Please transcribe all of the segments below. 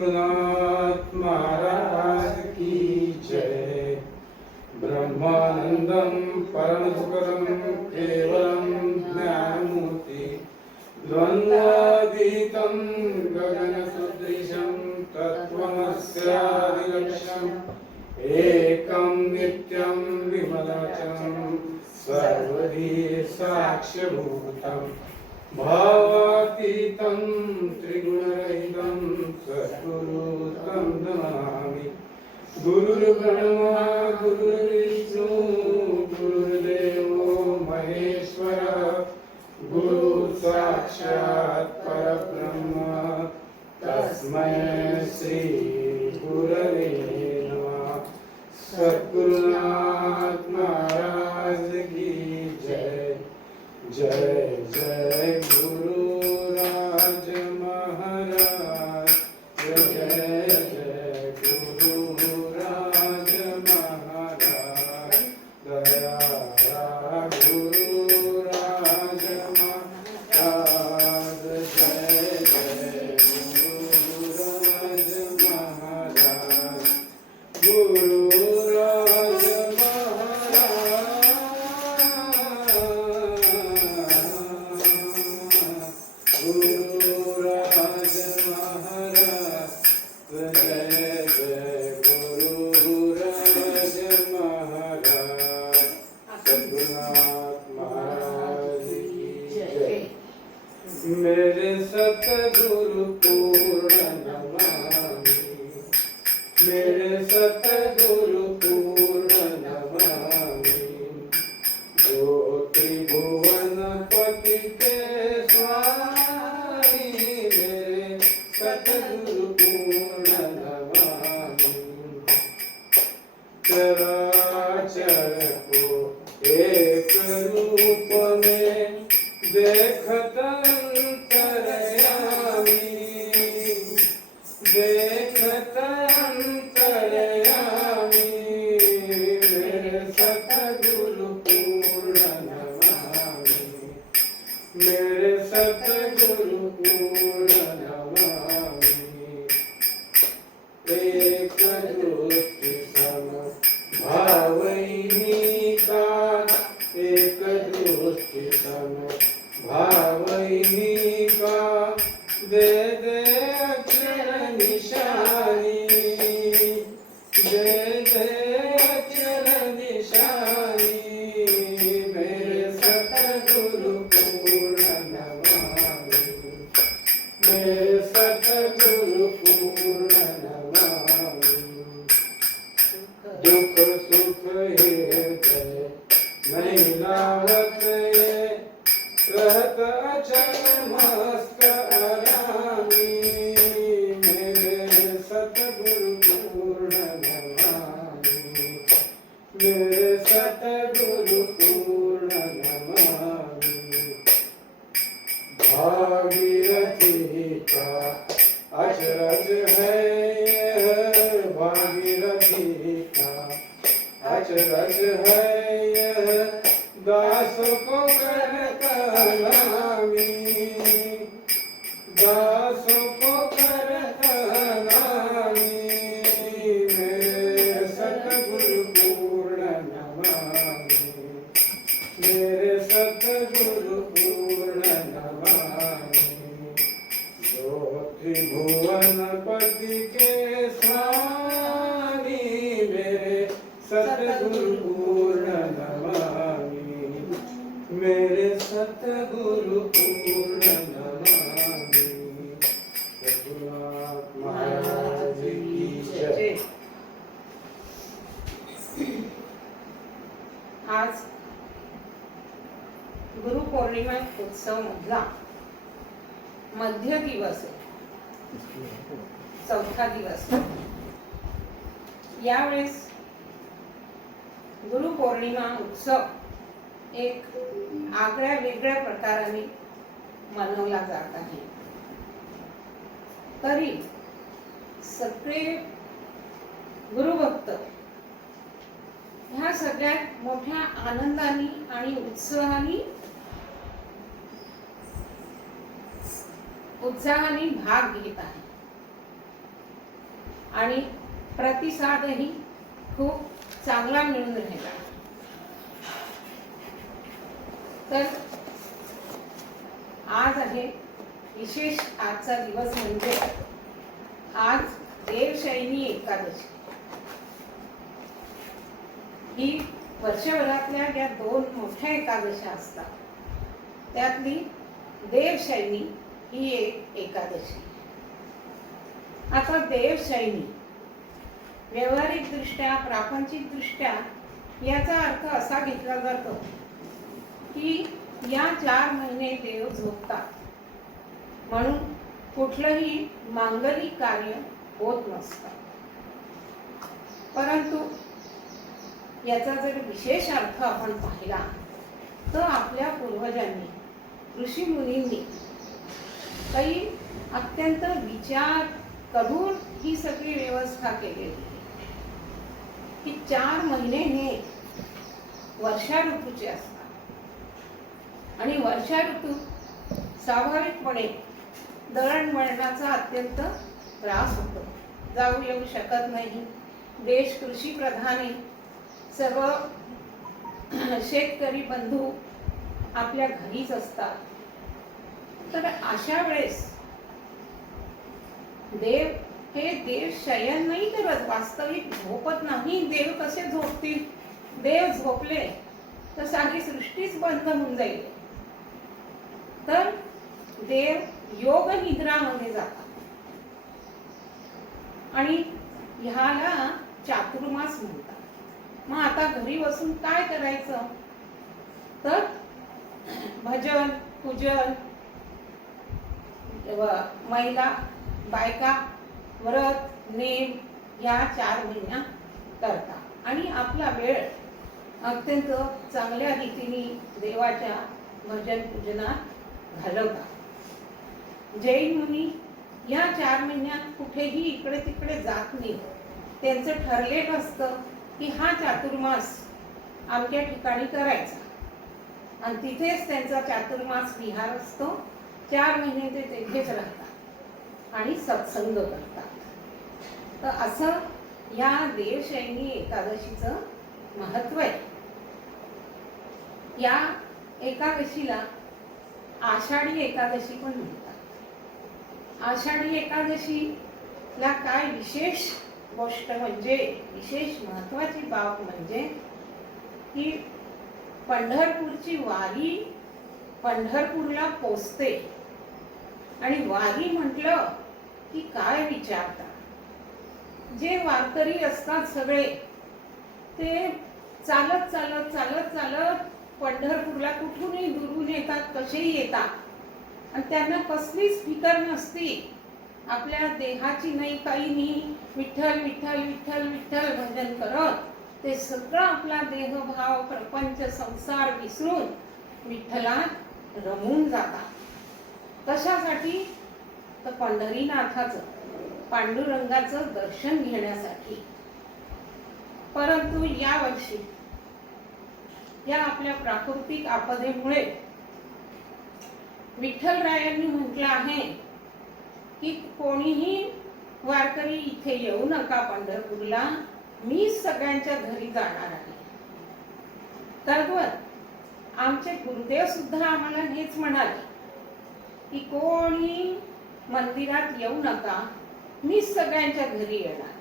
सद्गुरुनाथ महाराज की जय। ब्रह्मानंदं परमसुखदं केवलं ज्ञानमूर्ति द्वन्द्वातीतं गगनसदृशं तत्त्वमस्यादिलक्ष्यम् एकं नित्यं विमलचलं सर्वधी साक्ष्यभूतं भावातीतं त्रिगुणरहितं सद्गुरुं नमामि। गुरुर्ब्रह्मा गुरुर्विष्णु गुरुर्देवो महेश्वरः गुरु साक्षात् परब्रह्म तस्मै श्री गुरवे नमः। सद्गुरुनाथ महाराज की जय। जय जय गुरु राज महाराज जय जय गुरु राज महाराज दया गुरु राज महाराज जय जय गुरु राज महाराज गुरु राज मेरे सतगुरु पूर्ण नमामि। मेरे सतगुरु पूर्ण नमामि। जो त्रिभुवन पति के स्वामी मेरे सतगुरु पूर्ण नमामि। चराचर को एक रूप में देखत अंतर्यामी देखत अंतर्यामी मेरे सतगुरु पूर्ण नमामि। मेरे सतगुरु पूर्ण नमामि। एक दृष्टि सम भावैनी का एक दृष्टि सम भावैनी का दे दे अक्षर निशानी दे दे अक्षर निशानी मेरे सतगुरु पूर्ण नमामि। मेरे सतगुरु पूर्ण नमामि। दुख सुख हृदय नहीं लावत रहत अचल मस्त आरामी मेरे सतगुरु पूर्ण नमामि। मेरे सतगुरु पूर्ण नमामि। भागीरथी का अचरज है भागीरथी का अचरज है दास को कर कलामी दास को कर कलामी मेरे सतगुरु पूर्ण नमामि। मेरे सतगुरु पूर्ण नमामि। जो त्रिभुवन पति के स्वामी मेरे सतगुरु पूर्ण नमामि। मेरे सतगुरु पूर्ण नमामि। सद्गुरुनाथ महाराज की जय। आज गुरु पौर्णिमा उत्सव मधला मध्य दिवस आहे, चौथा दिवस। यावेळेस गुरु पौर्णिमा उत्सव एक आगळ्या वेगळ्या प्रकाराने मनवला जात आहे। तरी सगळे गुरुभक्त ह्या सगळ्यात मोठ्या आनंदाने आणि उत्साहाने उत्साहाने भाग घेत आहे। आणि प्रतिसादही खूप चांगला मिळून राहिला. तर आज आहे विशेष. आजचा दिवस म्हणजे आज देवशयनी एकादशी. ही वर्षभरातल्या ज्या 2 मोठ्या एकादशा असतात त्यातली देवशयनी ही एक एकादशी. आता देवशयनी व्यावहारिक दृष्ट्या, प्रापंचिक दृष्ट्या याचा अर्थ असा घेतला जातो की या 4 महिने देव झोपतात, म्हणून कुठलंही मांगलिक कार्य होत नसतं. परंतु याचा जर विशेष अर्थ आपण पाहिला तर आपल्या पूर्वजांनी, ऋषी मुनींनी काही अत्यंत विचार करून ही सगळी व्यवस्था केलेली की 4 महिने हे वर्षा ऋतूचे असतात आणि वर्षा ऋतूत स्वाभाविकपणे दळणवळणाचा अत्यंत त्रास होतो. जाऊ येऊ शकत नाही. देश कृषी प्रधान आहे. सर्व शेतकरी बंधू आपल्या घरीच असतात. तर अशा वेळेस देव शयन नाही करत, वास्तविक झोपत नाही. देव कसे झोपतील? देव झोपले तर सारी सृष्टीच बंद होऊन जाईल. तर देव योग निद्रामध्ये जातात आणि ह्याला चातुर्मास म्हणतात. मग आता घरी बसून काय करायचं? तर भजन, पूजन, महिला बायका व्रत, नेम या 4 महिन्या करतात आणि आपला वेळ अत्यंत चांगल्या रीतीने देवाच्या भजन पूजनात घालवतात. जैन मुनी या 4 महिन्यात कुठेही इकडे तिकडे जात नाही. त्यांचं ठरलेलं असतं की हा चातुर्मास आमच्या ठिकाणी करायचा आणि तिथेच त्यांचा चातुर्मास विहार असतो. 4 महिने ते तिथेच राहतात आणि सत्संग करतात. तर असं या देवशयनी एकादशीचं महत्व आहे. या एकादशीला आषाढी एकादशी पण म्हणतात. आषाढी एकादशीला काय विशेष गोष्ट म्हणजे, विशेष महत्वाची बाब म्हणजे की पंढरपूरची वारी पंढरपूरला पोचते आणि वारी म्हटलं की काय विचारता. जे वारकरी असतात सगळे ते चालत चालत चालत चालत पंढरपूरला कुठूनही दुरून येतात, कसेही येतात आणि त्यांना कसलीच फिकर नसती आपल्या देहाची नाही, काही नाही. विठ्ठल विठ्ठल विठ्ठल विठ्ठल भजन करत ते सगळं आपला देहभाव प्रपंच संसार विसरून विठ्ठलात रमून जातात. कशासाठी? तर पंढरीनाथाचं, पांडुरंगाचं दर्शन घेण्यासाठी. परंतु या वर्षी या आपल्या प्राकृतिक आपदेमुळे विठ्ठलरायांनी म्हटलं आहे की कोणीही वारकरी इथे येऊ नका पंढरपूरला, मी सगळ्यांच्या घरी जाणार आहे. तर आमचे गुरुदेव सुद्धा आम्हाला हेच म्हणाले की कोणी मंदिरात येऊ नका, मी सगळ्यांच्या घरी येणार.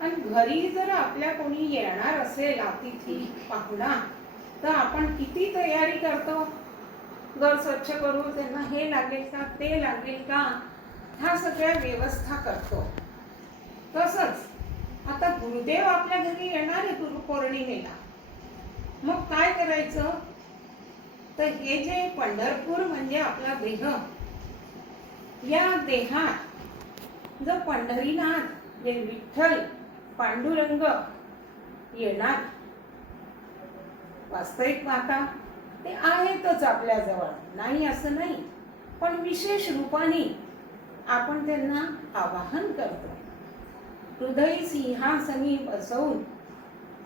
आणि घरी जर आपल्या कोणी येणार असेल अतिथी पाहुणा तर आपण किती तयारी करतो. घर स्वच्छ करू, त्यांना हे लागेल का, ते लागेल का, ह्या सगळ्या व्यवस्था करतो. तसंच आता गुरुदेव आपल्या घरी येणार आहे गुरुपौर्णिमेला, मग काय करायचं? तर हे जे पंढरपूर म्हणजे आपला देह, या देहात जर पंढरीनाथ जे विठ्ठल पांडुरंग येणार, वास्तविक पाहता ते आहेतच आपल्या जवळ, नाही असं नाही, पण विशेष रूपाने आपण त्यांना आवाहन करतो. हृदय सिंहासनी बसवून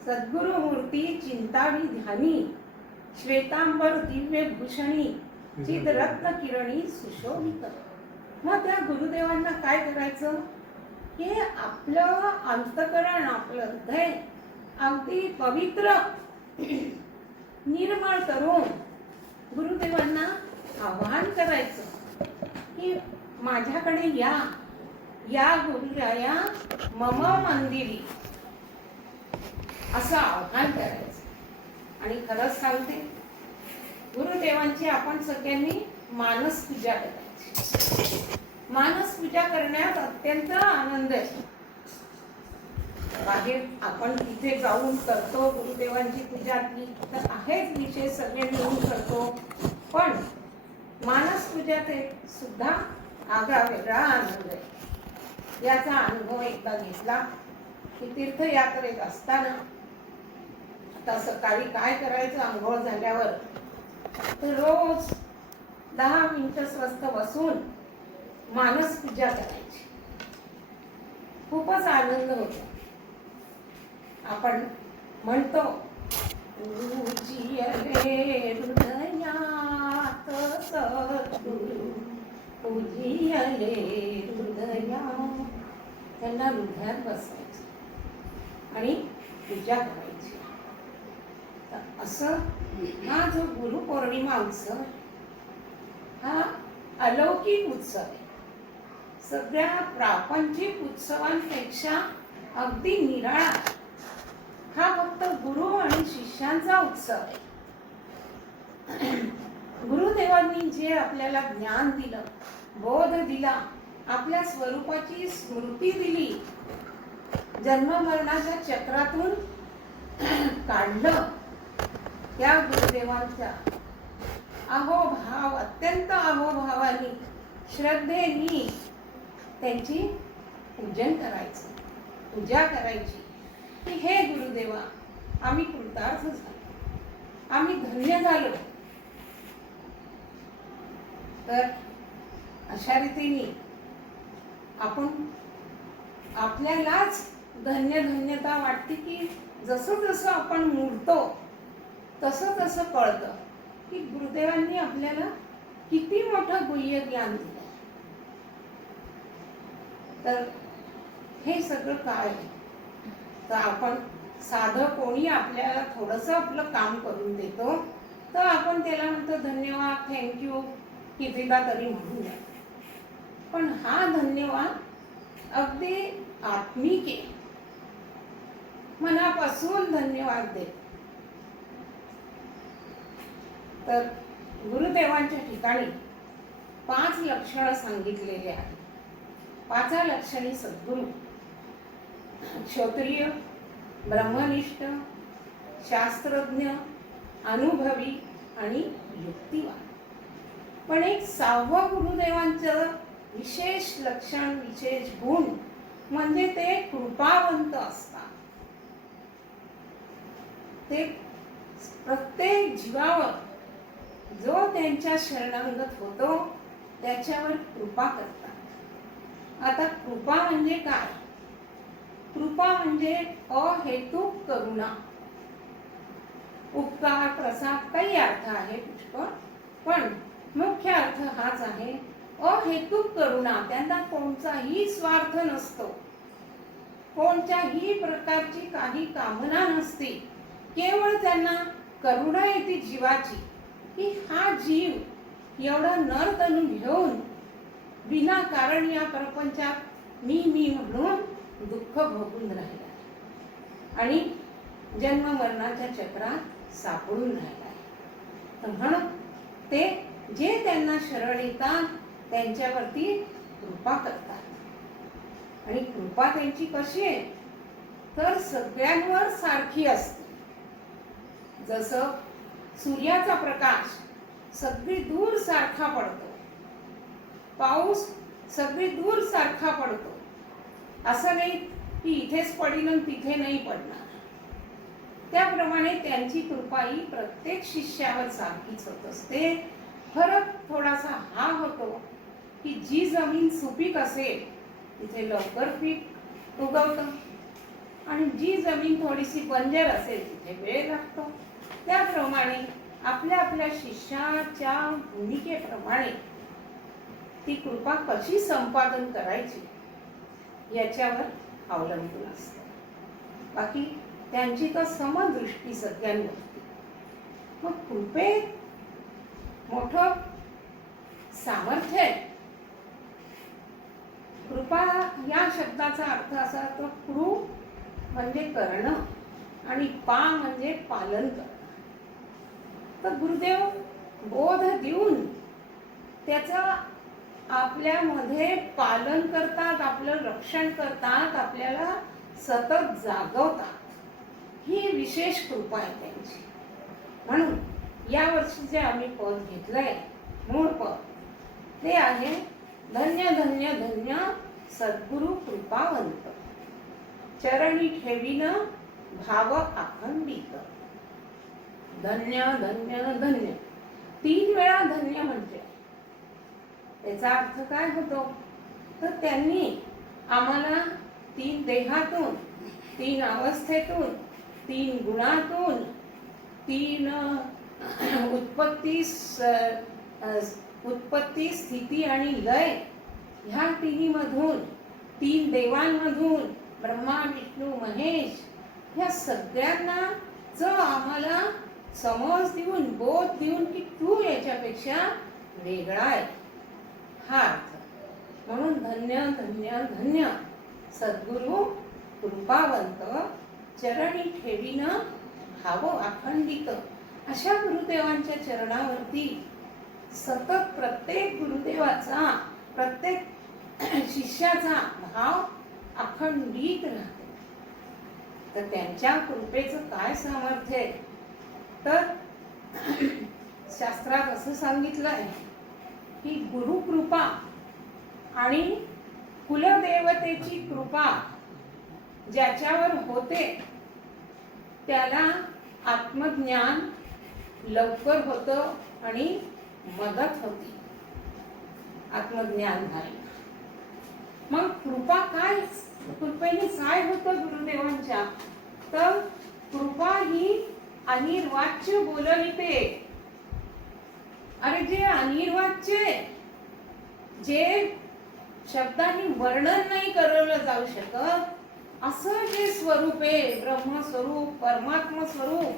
सद्गुरु मूर्ती चिंतावी ध्यानी, श्वेतांबर दिव्य भूषणी चित रत्न किरणी सुशोभित. मग त्या गुरुदेवांना काय करायचं? की आपलं अंतःकरण, आपलं हृदय अगदी पवित्र निर्मळ करून गुरुदेवांना आवाहन करायचं की माझ्याकडे या गुरुराया मम मंदिरी, असं आवाहन करायचं. आणि खरंच सांगते, गुरुदेवांची आपण सगळ्यांनी मानस पूजा करायची. मानस पूजा करण्यात अत्यंत आनंद आहे. बाहेर आपण तिथे जाऊन करतो गुरुदेवांची पूजा, ती तर आहेच विषय, सगळे मिळून करतो. पण मानस पूजात सुद्धा आगळा वेगळा आनंद आहे. याचा अनुभव एकदा घेतला की तीर्थयात्रेत असताना आता सकाळी काय करायचं, आंघोळ झाल्यावर तर रोज 10 मिनिटं स्वस्थ बसून मानस पूजा करायची. खूपच आनंद होतो. आपण म्हणतो उजियले हृदयात सद्गुरु, उजियले हृदयात. त्यांना हृदयात बसायचं आणि पूजा करायची. तर असं हा जो गुरुपौर्णिमा उत्सव आहे, हा अलौकिक उत्सव आहे. सगळ्या प्रापंचिक उत्सवांपेक्षा अगदी निराळा हा फक्त गुरु आणि शिष्यांचा उत्सव आहे. गुरुदेवांनी जे आपल्याला ज्ञान दिलं, बोध दिला, आपल्या स्वरूपाची स्मृती दिली, जन्म मरणाच्या चक्रातून काढलं, त्या गुरुदेवांच्या अहोभाव, अत्यंत अहोभावाने, श्रद्धेने त्यांची पूजन करायचं, पूजा करायची की हे गुरुदेवा, आम्ही कृतार्थ झालो, आम्ही धन्य झालो. तर अशा रीतीने आपण आपल्यालाच धन्यता वाटते की जसं जसं आपण मुडतो तसं तसं कळतं की गुरुदेवांनी आपल्याला किती मोठं गुह्य ज्ञान दिलं. तर हे सगळं काय आहे, तर आपण साधं कोणी आपल्याला थोडंसं आपलं काम करून देतो तर आपण त्याला म्हणतो धन्यवाद, थँक्यू, कितीदा तरी म्हणूया. पण हा धन्यवाद अगदी आत्मिक आहे, मनापासून धन्यवाद देतो. तर गुरुदेवांच्या ठिकाणी 5 लक्षणं सांगितलेली आहेत. 5 लक्षणी सद्गुरू, क्षत्रिय, ब्रह्मनिष्ठ, शास्त्रज्ञ, अनुभवी आणि युक्तिवान. पण एक 6वं गुरुदेवांचं विशेष लक्षण, विशेष गुण म्हणजे ते कृपावंत असतात. ते प्रत्येक जीवावर जो त्यांच्या शरणागत होतो त्याच्यावर कृपा करतात. आता कृपा म्हणजे काय? कृपा म्हणजे अहेतुक करुणा. उपकार, प्रसाद काही अर्थ आहे पुष्कळ, पण मुख्य अर्थ हाच आहे, अहेतुक करुणा. त्यांना कोणताही स्वार्थ नसतो, कोणत्याही प्रकारची काही कामना नसते. केवळ त्यांना करुणा येते जीवाची की हा जीव एवढा नरतनु घेऊन विनाकारण या प्रपंचात मी म्हणून दुःख भोगून राहिला आणि जन्म मरणाच्या चक्रात सापडून राहिला. तर म्हणून ते जे त्यांना शरण येतात त्यांच्यावरती कृपा करतात. आणि कृपा त्यांची कशी आहे, तर सगळ्यांवर सारखी असते. जसं सूर्याचा प्रकाश सगळी दूर सारखा पडतो, पाऊस सगळी दूर सारखा पडतो, असं नाही की इथेच पडील आणि तिथे नाही पडणार. त्याप्रमाणे त्यांची कृपा ही प्रत्येक शिष्यावर सारखीच होत असते. फरक थोडासा हा होतो की जी जमीन सुपीक असेल तिथे लवकर पीक उगवतं आणि जी जमीन थोडीशी बंजर असेल तिथे वेळ लागतो. त्याप्रमाणे आपल्या आपल्या शिष्याच्या भूमिकेप्रमाणे ती कृपा कशी संपादन करायची याच्यावर अवलंबून असतं. बाकी त्यांची तर समदृष्टी सगळ्यांवरती. मग कृपेत मोठं सामर्थ्य आहे. कृपा या शब्दाचा अर्थ असा तर कृ म्हणजे करणं आणि पा म्हणजे पालन करणं. तर गुरुदेव बोध देऊन त्याचं आपल्यामध्ये पालन करतात, आपलं रक्षण करतात, आपल्याला सतत जागवतात. ही विशेष कृपा आहे त्यांची. म्हणून या वर्षी जे आम्ही पद घेतलंय, मूळ पद, ते आहे धन्य धन्य धन्य सद्गुरु कृपावंत, चरणी ठेवीन भाव अखंडित. धन्य धन्य धन्य 3 वेळा धन्य म्हणजे त्याचा अर्थ काय होतो? तर त्यांनी आम्हाला 3 देहातून, 3 अवस्थेतून, 3 गुणातून, 3 उत्पत्ती स्थिती आणि लय ह्या 3 मधून, 3 देवांमधून, ब्रह्मा विष्णू महेश, ह्या सगळ्यांना जो आम्हाला समज देऊन, बोध देऊन की तू याच्यापेक्षा वेगळा आहे, हा अर्थ. म्हणून धन्य धन्य धन्य सद्गुरु कृपावंत, चरणी ठेवीन भाव अखंडित. अशा गुरुदेवांच्या चरणावरती सतत प्रत्येक गुरुदेवाचा, प्रत्येक शिष्याचा भाव अखंडित राहतो. तर त्यांच्या कृपेचं काय सामर्थ्य आहे? तर शास्त्रात असं सांगितलं आहे की गुरुकृपा आणि कुलदेवतेची कृपा ज्याच्यावर होते त्याला आत्मज्ञान लवकर होतं आणि मदत होती आत्मज्ञान व्हायला. मग कृपा काय, कृपेने काय होतं गुरुदेवांच्या? तर कृपा ही अनिर्वाच्य बोलविते. अरे जे अनिर्वाच्य, जे शब्दांनी वर्णन नाही करवलं जाऊ शकत, असं जे स्वरूप आहे, ब्रह्मस्वरूप, परमात्मा स्वरूप,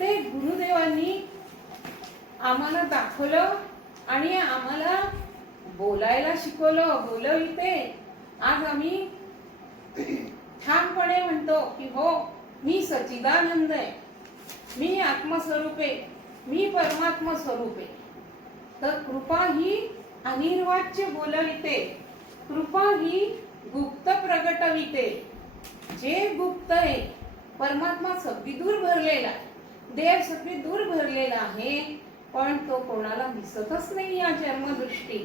ते गुरुदेवांनी आम्हाला दाखवलं आणि आम्हाला बोलायला शिकवलं, बोलविते. आज आम्ही ठामपणे म्हणतो की हो, मी सच्चिदानंद आहे, मी आत्मस्वरूप आहे, मी परमात्मा स्वरूप आहे. तर कृपा ही अनिर्वाच्य बोलविते, कृपा ही गुप्त प्रगटविते. जे गुप्त आहे, परमात्मा सगळी दूर भरलेला आहे, देव सगळी दूर भरलेला आहे, पण तो कोणाला दिसतच नाही या जन्मदृष्टी.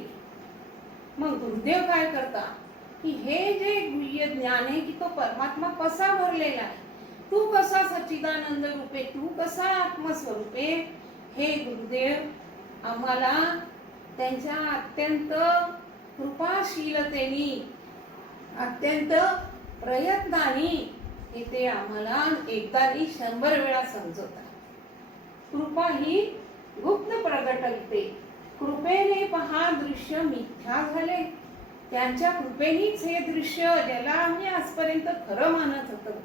मग गुरुदेव काय करतात की हे जे गुह्य ज्ञान आहे की तो परमात्मा कसा भरलेला आहे, तू कसा सच्चिदानंद रूप आहे, तू कसा आत्मस्वरूप आहे, हे गुरुदेव आम्हाला त्यांच्या अत्यंत कृपाशीलतेने, अत्यंत प्रयत्नाने हे ते आम्हाला एकदा 100 वेळा समजवतात. कृपा ही गुप्त प्रगटविते, कृपेने पहा दृश्य मिथ्या झाले. त्यांच्या कृपेनेच हे दृश्य, ज्याला आम्ही आजपर्यंत खरं मानत होतो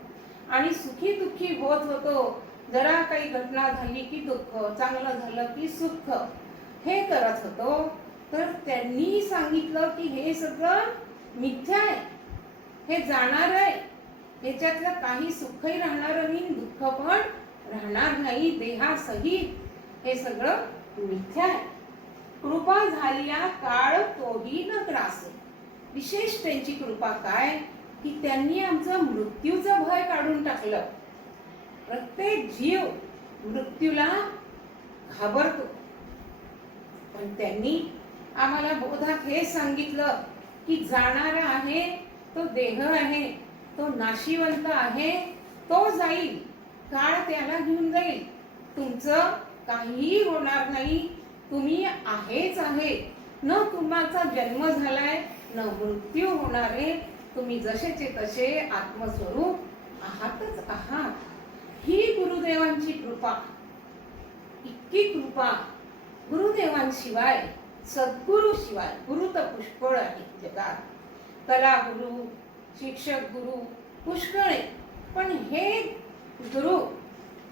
आणि सुखी दुःखी होत होतो, जरा काही घटना झाली की दुःख, चांगलं झालं की सुख, हे करत होतो, तर त्यांनी सांगितलं की हे सगळं मिथ्या आहे, हे जाणार आहे, याच्यातलं काही सुखही राहणार नाही, दुःख पण राहणार नाही, देहासहित हे सगळं मिथ्या आहे. कृपा झाल्या काळ तोही न त्रासे. विशेष त्यांची कृपा काय की त्यांनी आमचं मृत्यूचं भय काढून टाकलं. प्रत्येक जीव मृत्यूला घाबरतो, पण त्यांनी आम्हाला बोधात हे सांगितलं की जाणारा आहे, तो देह आहे, तो नाशिवंत आहे, तो जाईल, काळ त्याला घेऊन जाईल, तुमचं काहीही होणार नाही, तुम्ही आहेच आहे, न तुम्हाला जन्म झालाय न मृत्यू होणार आहे, तुम्ही जसेचे तसे आत्मस्वरूप आहातच आहात. ही गुरुदेवांची कृपा, इतकी कृपा गुरुदेवांशिवाय, सद्गुरु शिवाय, गुरु तर पुष्कळ आहे जगात, कलागुरु, शिक्षक गुरु पुष्कळ आहे, पण हे गुरु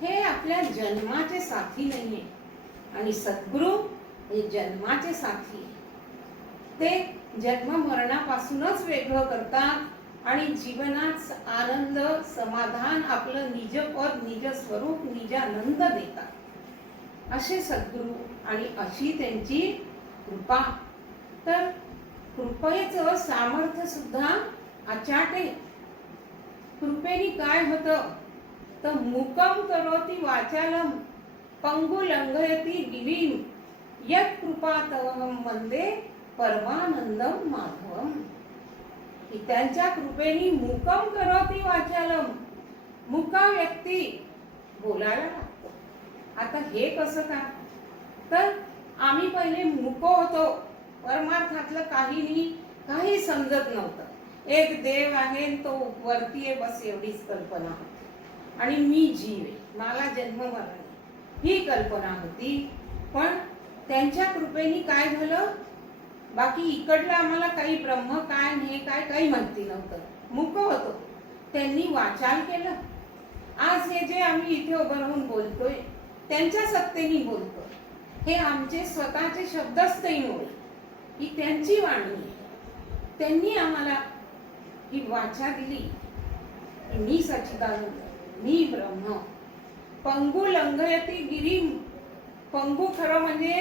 हे आपल्या जन्माचे साथी नाहीये. आणि सद्गुरु हे जन्माचे साथी आहे. ते जन्म मरणापासूनच वेगळं करतात आणि जीवनात आनंद, समाधान, आपलं निजपद, निज स्वरूप, निजानंद देतात. असे सद्गुरु आणि अशी त्यांची कृपा. तर कृपेचं सामर्थ्य सुद्धा अचाट आहे. कृपेने काय होतं तर मुकम करोति वाचालम पंगु लंघयति गिरिम यत् कृपा तवहम वंदे परमानंदम माधवम. की त्यांच्या कृपेने मुकम करोति वाचालम, मुका व्यक्ती बोलायला लागतो. आता हे कसं का तर आम्ही पहिले मुको होतो, परमार्थातलं काही समजत नव्हतं. एक देव आहे तो वरती आहे बस एवढीच कल्पना होती आणि मी जीव आहे, मला जन्म मरण ही कल्पना होती. पण त्यांच्या कृपेने काय झालं, बाकी इकडलं आम्हाला काही ब्रह्म काय नाही काय काही माहिती नव्हतं, मुक होतो. त्यांनी वाचाल केलं. आज हे जे आम्ही इथे उभं राहून बोलतोय त्यांच्या सत्तेने बोलतोय. हे आमचे स्वतःचे शब्दच नाहीमुळे ही त्यांची वाणी आहे. त्यांनी आम्हाला ही वाचा दिली. मी सच्चिदानंद, मी ब्रह्म. पंगु लंघयति गिरिम. पंगु खरं म्हणजे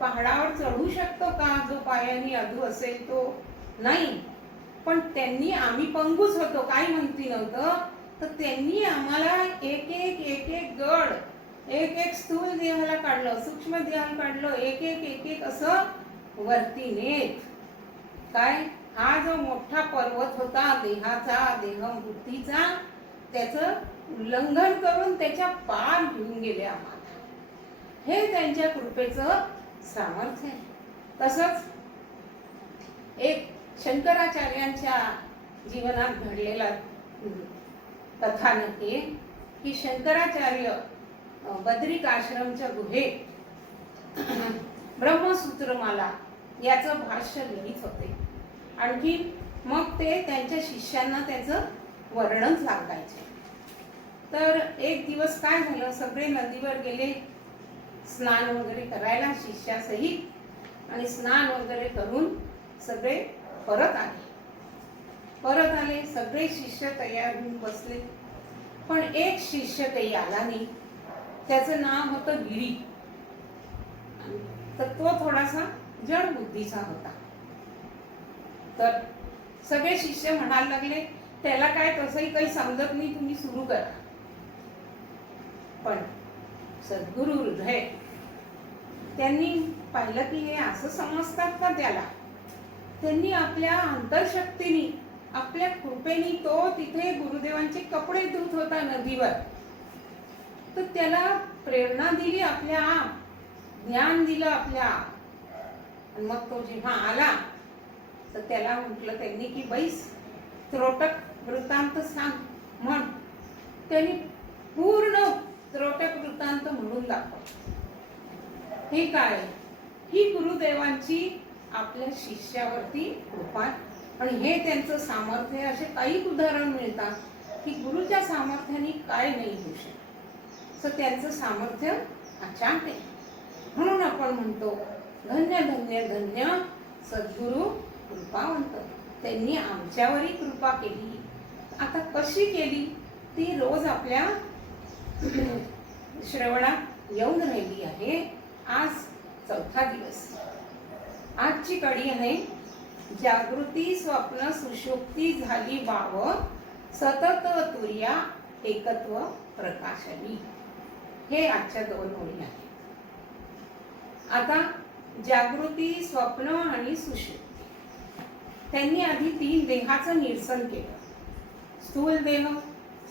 पहाडावर चढू शकतो का जो पायाने अधू असेल तो? नाही. पण त्यांनी आम्ही पंगूच होतो, काही माहिती नव्हतं. तर त्यांनी आम्हाला एक एक गड, एक एक स्थूल देहाला काढलं, सूक्ष्म देहाला काढलं, एक एक असं वरती नेत. काय हा जो मोठा पर्वत होता देहाचा, देहबुद्धीचा, त्याचं उल्लंघन करून त्याच्या पार घेऊन गेले आम्हाला. हे त्यांच्या कृपेचं सामर्थ्य आहे. तसंच एक शंकराचार्यांच्या जीवनात घडलेला कथानक आहे की शंकराचार्य बद्रिक आश्रमच्या गुहेत ब्रह्मसूत्रमाला याचं भाष्य लिहित होते. आणखी मग ते त्यांच्या शिष्यांना त्याचं वर्णन सांगायचे. तर एक दिवस काय झालं, सगळे नदीवर गेले स्नान वगैरे करायला शिष्यासहित. आणि स्नान वगैरे करून सगळे परत आले. सगळे शिष्य तयार होऊन बसले. पण एक शिष्य काही आला नाही. त्याचं नाव होतं गिरी. तर तो थोडासा जड बुद्धीचा होता. तर सगळे शिष्य म्हणायला लागले त्याला काय तसंही काही समजत नाही, तुम्ही सुरू करा. पण सद्गुरु हृदय त्यांनी पाहिलं की हे असं समजतात का त्याला. त्यांनी आपल्या अंतरशक्तीने, आपल्या कृपेने तो तिथे गुरुदेवांचे कपडे धुत होता नदीवर. तर त्याला प्रेरणा दिली, आपल्या ज्ञान दिलं आपल्या. आणि मग तो जेव्हा आला तर त्याला म्हटलं त्यांनी की बैस त्रोटक वृत्तांत सांग म्हण. त्यांनी पूर्ण त्रोटक वृत्तांत म्हणून दाखव. हे काय, ही गुरुदेवांची आपल्या शिष्यावरती कृपा. आणि हे त्यांचं सामर्थ्य. असे काही उदाहरण मिळतात की गुरुच्या सामर्थ्याने काय नाही होऊ शकत. तर त्यांचं सामर्थ्य अचाट आहे. म्हणून आपण म्हणतो धन्य धन्य धन्य सद्गुरु कृपावंत. त्यांनी आमच्यावरही कृपा केली. आता कशी केली ती रोज आपल्या श्रवणात येऊन राहिली आहे. आज चौथा दिवस. आजची कडी आहे जागृती स्वप्न सुषुप्ती झाली वाव सतत तुर्या एकत्व प्रकाशनी. हे आजच्या 2 ओळी आहेत. आता जागृती, स्वप्न आणि सुषुप्ती. त्यांनी आधी 3 देहाचं निरसन केलं. स्थूल देह,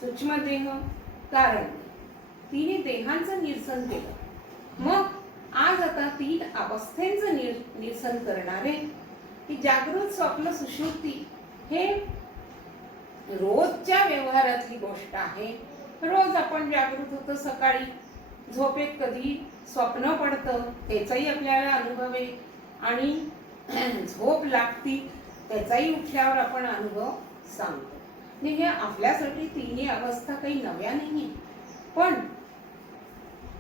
सूक्ष्म देह, कारण. 3 देहांचं निरसन केलं. मग आज आता 3 अवस्थेंचं निरसन करणारे की जागृत, स्वप्न, सुषुप्ती. हे रोजच्या व्यवहारातली गोष्ट आहे. रोज आपण जागृत होतो सकाळी, झोपेत कधी स्वप्न पडतं त्याचाही आपल्याला अनुभव आहे. आणि झोप लागती त्याचाही उठल्यावर आपण अनुभव सांगतो. म्हणजे हे आपल्यासाठी तिन्ही अवस्था काही नव्या नाही, पण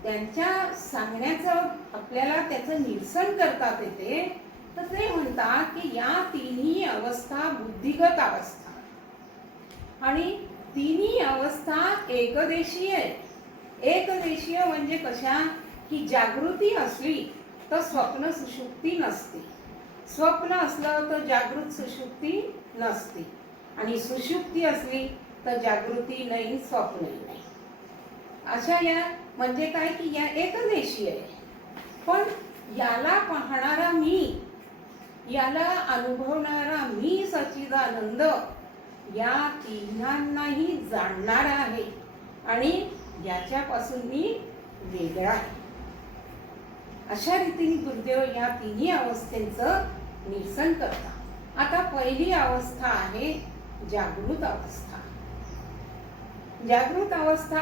त्यांच्या सांगण्याचं आपल्याला त्याचं निरसन करतात येते. तर ते म्हणतात की या तिन्ही अवस्था बुद्धिगत अवस्था, आणि तिन्ही अवस्था एकदेशीय आहे. एकदेशीय म्हणजे कशा, की जागृती असली तर स्वप्न सुषुप्ती नसते, स्वप्न असलं तर जागृत सुषुप्ती नसते, आणि सुषुप्ती असली तर जागृती नाही, स्वप्नही नाही. अशा या म्हणजे काय की या एकदेशीय आहे. पण याला पाहणारा मी, याला अनुभवणारा मी सच्चिदानंद या तिन्हांनाही जाणणारा आहे, आणि याच्यापासून मी वेगळा आहे. अशा रीतीने गुरुदेव या तिन्ही अवस्थेचं निरसन करतात. आता पहिली अवस्था आहे जागृत अवस्था. जागृत अवस्था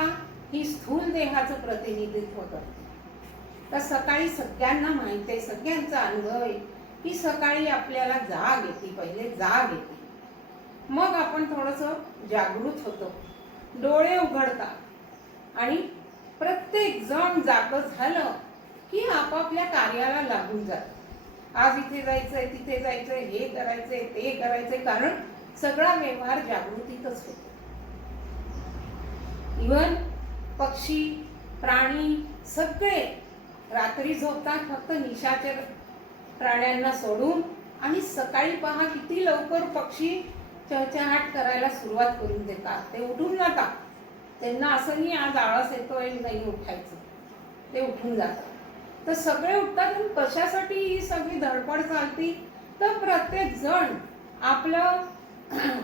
ही स्थूल देहाचं प्रतिनिधित्व करते. तर सकाळी सगळ्यांना माहिती आहे, सगळ्यांचा अनुभव आहे की सकाळी आपल्याला जाग येते, पहिले जाग येते, मग आपण थोडंसं जागृत होतो, डोळे उघडतात, आणि प्रत्येक जण जागं झालं की आपापल्या कार्याला लागून जात. आज इथे जायचंय, तिथे जायचंय, हे करायचंय, ते करायचंय, कारण सगळा व्यवहार जागृतीतच होतो. इव्हन पक्षी, प्राणी सगळे रात्री झोपतात फक्त निशाचर प्राण्यांना सोडून, आणि सकाळी पहा किती लवकर पक्षी चहचहाट करायला सुरुवात करून देतात. ते उठून जातात, त्यांना असं नाही आज आळस येतोय नाही उठायचं, ते उठून जातात. तर सगळे उठतात. आणि कशासाठी ही सगळी धडपड चालती, तर प्रत्येक जण आपलं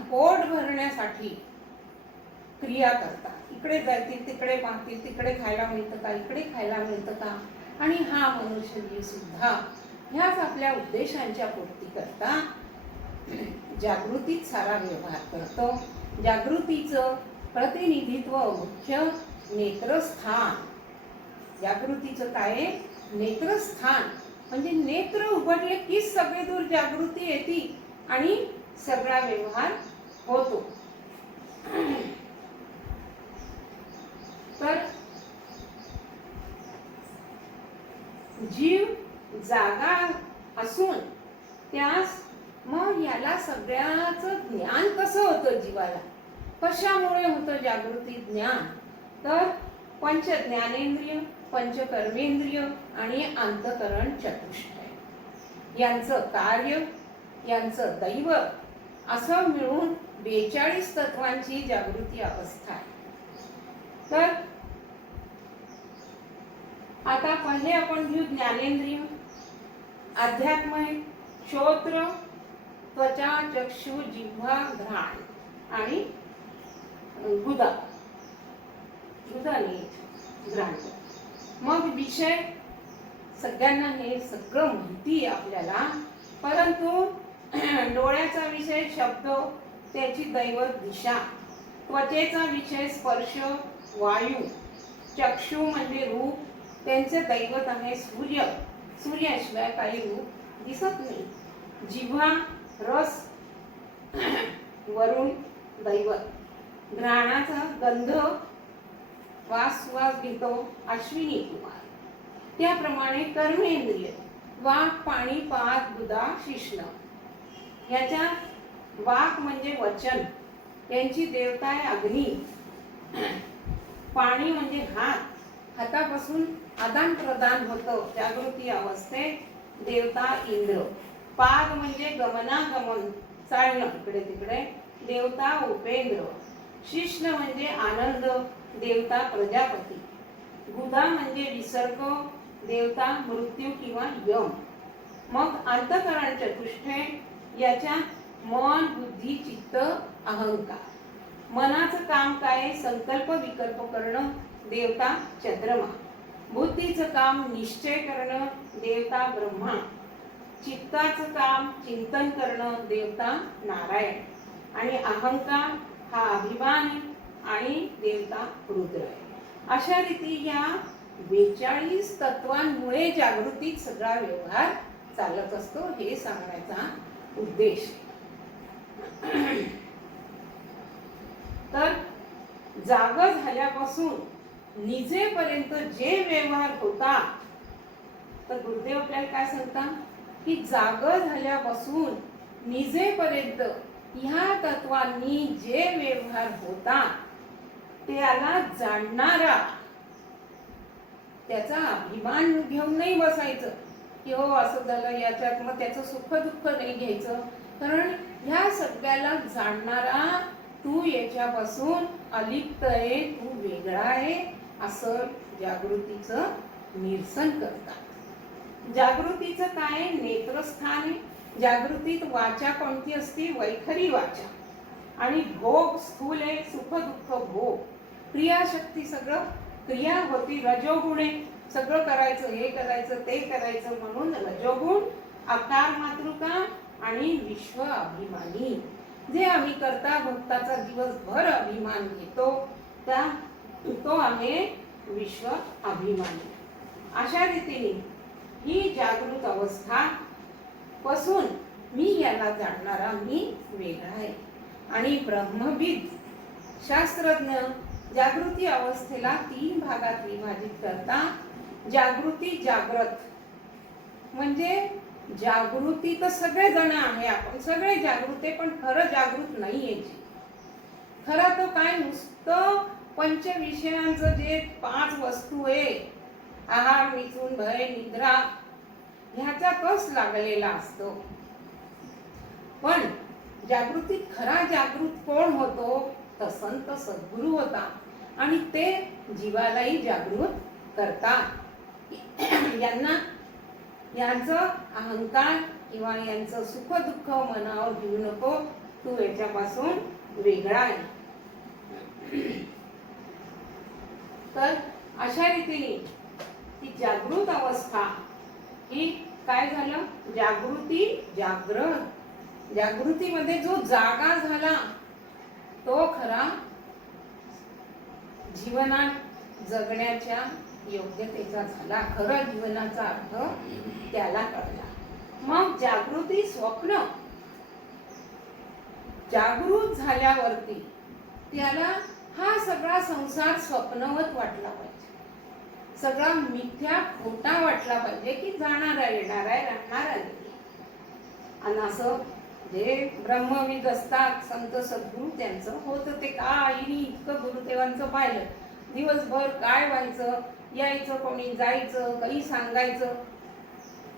पोट भरण्यासाठी क्रिया करतात. इकडे जातील, तिकडे पाहतील, तिकडे खायला मिळतं का, इकडे खायला मिळतं का, आणि हा मनुष्य जीव सुद्धा ह्याच आपल्या उद्देशांच्या पूर्ती करता जागृतीत सारा व्यवहार करतो. जागृतीचं प्रतिनिधित्व मुख्य नेत्रस्थान. जागृतीचं काय, नेत्रस्थान म्हणजे नेत्र उघडले की सगळे दूर जागृती येते आणि सगळा व्यवहार होतो. तर जीव जागा असून त्यास मग याला सगळ्याचं ज्ञान कसं होतं, जीवाला कशामुळे होतं जागृती ज्ञान, तर पंच ज्ञानेंद्रिय, पंच कर्मेंद्रिय आणि अंतकरण चतुष्टय यांचं कार्य, यांचं दैवत असं मिळून 42 तत्वांची जागृती अवस्था आहे. तर आता पहिले आपण घेऊ ज्ञानेंद्रिय. अध्यात्म आहे श्रोत्र, त्वचा, चक्षु, जिव्हा, घ्राण आणि गुदा, गुदाने घ्राण. मग विषय सगळ्यांना हे सगळं माहिती आहे आपल्याला, परंतु डोळ्याचा विषय शब्द, त्याची दैवत दिशा, त्वचेचा विषय स्पर्श, वायू, चक्षु म्हणजे रूप, त्यांचे दैवत आहे सूर्य, सूर्याशिवाय काही रूप दिसत नाही, जिव्हा रस, वरुण दैवत, घ्राणाचा गंध, वास सुवास घेतो अश्विनी कुमार. त्याप्रमाणे कर्मेंद्रिय वाक, पाणी, पात, गुदा, शिष्ण. ह्याच्या वाक म्हणजे वचन, त्यांची देवता आहे अग्नी. पाणी म्हणजे हात, हातापासून आदान प्रदान होतं जागृती अवस्थेत, देवता इंद्र. पाद म्हणजे गमनागमन, चालणं इकडे तिकडे, देवता उपेंद्र. शिष्ण म्हणजे आनंद, देवता प्रजापती. गुदा म्हणजे विसर्ग, देवता मृत्यू किंवा यम. मग अंतकरण चतुष्टय, याच्या मन, बुद्धी, चित्त, अहंकार. मनाचं काम काय, संकल्प विकल्प करणं, देवता चंद्रमा. बुद्धीचं काम निश्चय करणं, देवता ब्रह्मा. चित्ताचं काम चिंतन करणं, देवता नारायण. आणि अहंकार हा अभिमान आणि देवता रुद्र आहे. अशा रीती या 42 तत्वांमुळे जागृतीत सगळा व्यवहार चालत असतो, हे सांगण्याचा उद्देश. तर जाग झाल्यापासून निजेपर्यंत जे व्यवहार होता, तर गुरुदेव आपल्याला काय सांगतात की जाग झाल्यापासून निजेपर्यंत ह्या तत्वांनी जे व्यवहार होता त्याला जाणणारा, त्याचा अभिमान घेऊन नाही बसायचं की हो असं झालं याच्यात, मग त्याचं सुख दुःख नाही घ्यायचं. कारण ह्या सगळ्याला जाणणारा तू याच्यापासून अलिप्त आहे, तू वेगळा आहे, असं जागृतीचं निरसन करतात. जागृतीचं काय नेत्रस्थान आहे. जागृतीत वाचा कोणती असते? वैखरी वाचा. आणि भोग स्थूल आहे, सुख दुःख भोग. क्रियाशक्ती सगळं क्रिया होती, रजोगुणे सगळं करायचं, हे करायचं ते करायचं, म्हणून रजोगुण, आकार मातृका आणि विश्व अभिमानी. जे आम्ही करता भक्ताचा दिवसभर अभिमान घेतो त्या तो आहे विश्व अभिमानी. अशा रीतीने ही जागृत अवस्था पासून मी याला जाणणारा मी वेगळा आहे. आणि ब्रह्मविद शास्त्रज्ञ जागृती अवस्थेला 3 भागात विभाजित करतात. जागृती जागृत म्हणजे जागृती तर सगळे जण आहे, आपण सगळे जागृत आहे, पण खरं जागृत नाही याची. खरं तो काय नुसतं पंच विषयांचं जे 5 वस्तू आहे, आहार मिथून भय निद्रा, ह्याचा कस लागलेला असतो. पण जागृतीत खरा जागृत कोण होतो? तर संत सद्गुरू होता. आणि ते जीवालाही जागृत करतात. यांचं अहंकार किंवा यांचं सुख दुःख मनावर घेऊ नको, तू याच्यापासून वेगळा आहे. तर अशा रीतीने ती जागृत अवस्था ही काय झालं? जागृती जागृत. जागृतीमध्ये जो जागा झाला तो खरा जीवनात जगण्याच्या योग्यतेचा झाला, खरं जीवनाचा अर्थ त्याला कळला. मग जागृती स्वप्न. जागृत झाल्यावरती त्याला हा सगळा संसार स्वप्नवत वाटला पाहिजे, सगळा मिथ्या खोटा वाटला पाहिजे की जाणारा येणार आहे, राहणार आहे. आणि असं जे ब्रह्मविद असतात संत सद्गुरू त्यांचं होतं. ते काहीही इतकं गुरुदेवांचं पाहिलं, दिवसभर काय व्हायचं, यायचं कोणी, जायचं, काही सांगायचं,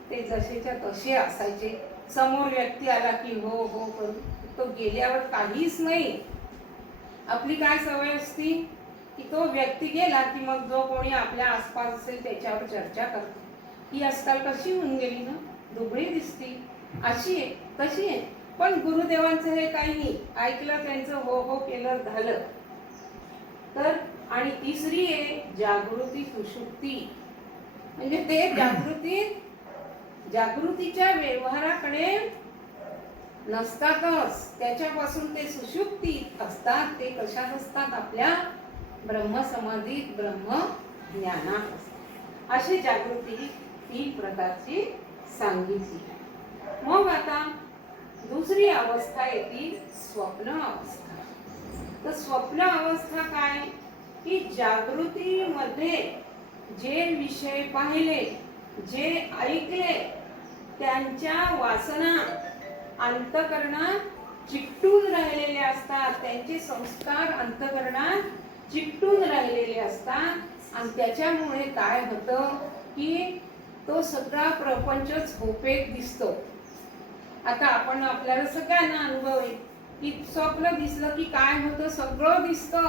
ते जसेच्या तसे असायचे. समोर व्यक्ती आला की हो हो करू, तो गेल्यावर काहीच नाही. आपली काय सवय असती की तो व्यक्ती गेला की मग जो कोणी आपल्या आसपास असेल त्याच्यावर चर्चा करतो. ही आजकाल कशी होऊन गेली ना, दुबळी दिसती, अशी आहे तशी आहे. पण गुरुदेवांचं हे काही नाही, ऐकलं त्यांचं हो हो केलं झालं. तर आणि तिसरी आहे जागृती सुषुप्ती. म्हणजे ते जागृतीच्या व्यवहाराकडे नसतातच, त्याच्यापासून ते सुषुप्तीत असतात. ते कशात असतात? आपल्या ब्रह्मसमाधीत, ब्रह्म ज्ञानात असतात. अशी जागृती 3 प्रकारची सांगितली. मग आता दुसरी अवस्था येते स्वप्न अवस्था. तर स्वप्न अवस्था काय की जागृतीमध्ये जे विषय पाहिले, जे ऐकले, त्यांच्या वासना अंतःकरणात चिकटून राहिलेले असतात, त्यांचे संस्कार अंतःकरणात चिकटून राहिलेले असतात. आणि त्याच्यामुळे काय होतं की तो सगळा प्रपंच झोपेत दिसतो. आता आपण आपल्याला सगळ्यांना अनुभव आहे की स्वप्न दिसलं की काय होतं, सगळं दिसतं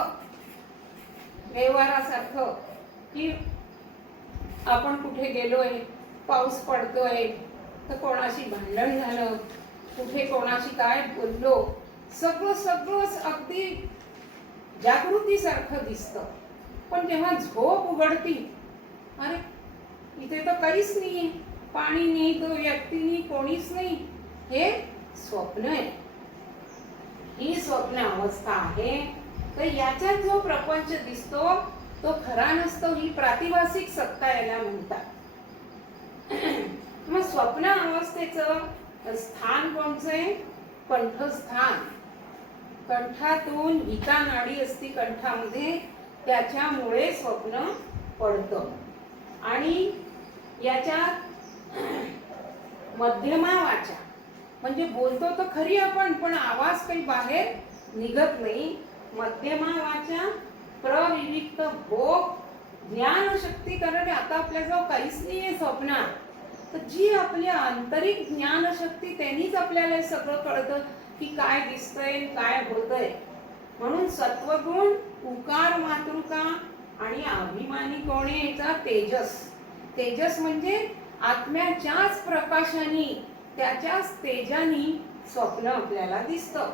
व्यवहारासारखं. की आपण कुठे गेलोय, पाऊस पडतोय, तर कोणाशी भांडण झालं, कुठे कोणाशी काय बोललो, सगळं सगळंच अगदी जागृतीसारखं दिसतं. पण जेव्हा झोप उघडती, अरे इथे तर काहीच नाही, पाणी नाही, तो व्यक्ती नाही, कोणीच नाही, हे स्वप्न आहे. ही स्वप्न अवस्था आहे. तर याच्यात जो प्रपंच दिसतो तो खरा नसतो, ही प्रातिभासिक सत्ता याला म्हणतात. मग स्वप्न अवस्थेचं स्थान कोणचं आहे? कंठस्थान. कंठातून गीता नाडी असती कंठामध्ये, त्याच्यामुळे स्वप्न पडतं. आणि याच्यात मध्यमा वाचा म्हणजे बोलतो तर खरी आपण, पण आवाज काही बाहेर निघत नाही. मध्यमा वाचा, प्रविविक्त भोग, ज्ञानशक्ती. कारण आता आपल्याजवळ काहीच नाहीये स्वप्नात, तर जी आपली आंतरिक ज्ञानशक्ती त्यांनीच आपल्याला हे सगळं कळतं की काय दिसतंय काय होतंय. म्हणून सत्वगुण, उकार मातृका आणि अभिमानी कोणे याचा तेजस. तेजस म्हणजे आत्म्याच्याच प्रकाशाने, त्याच्याच तेजाने स्वप्न आपल्याला दिसतं.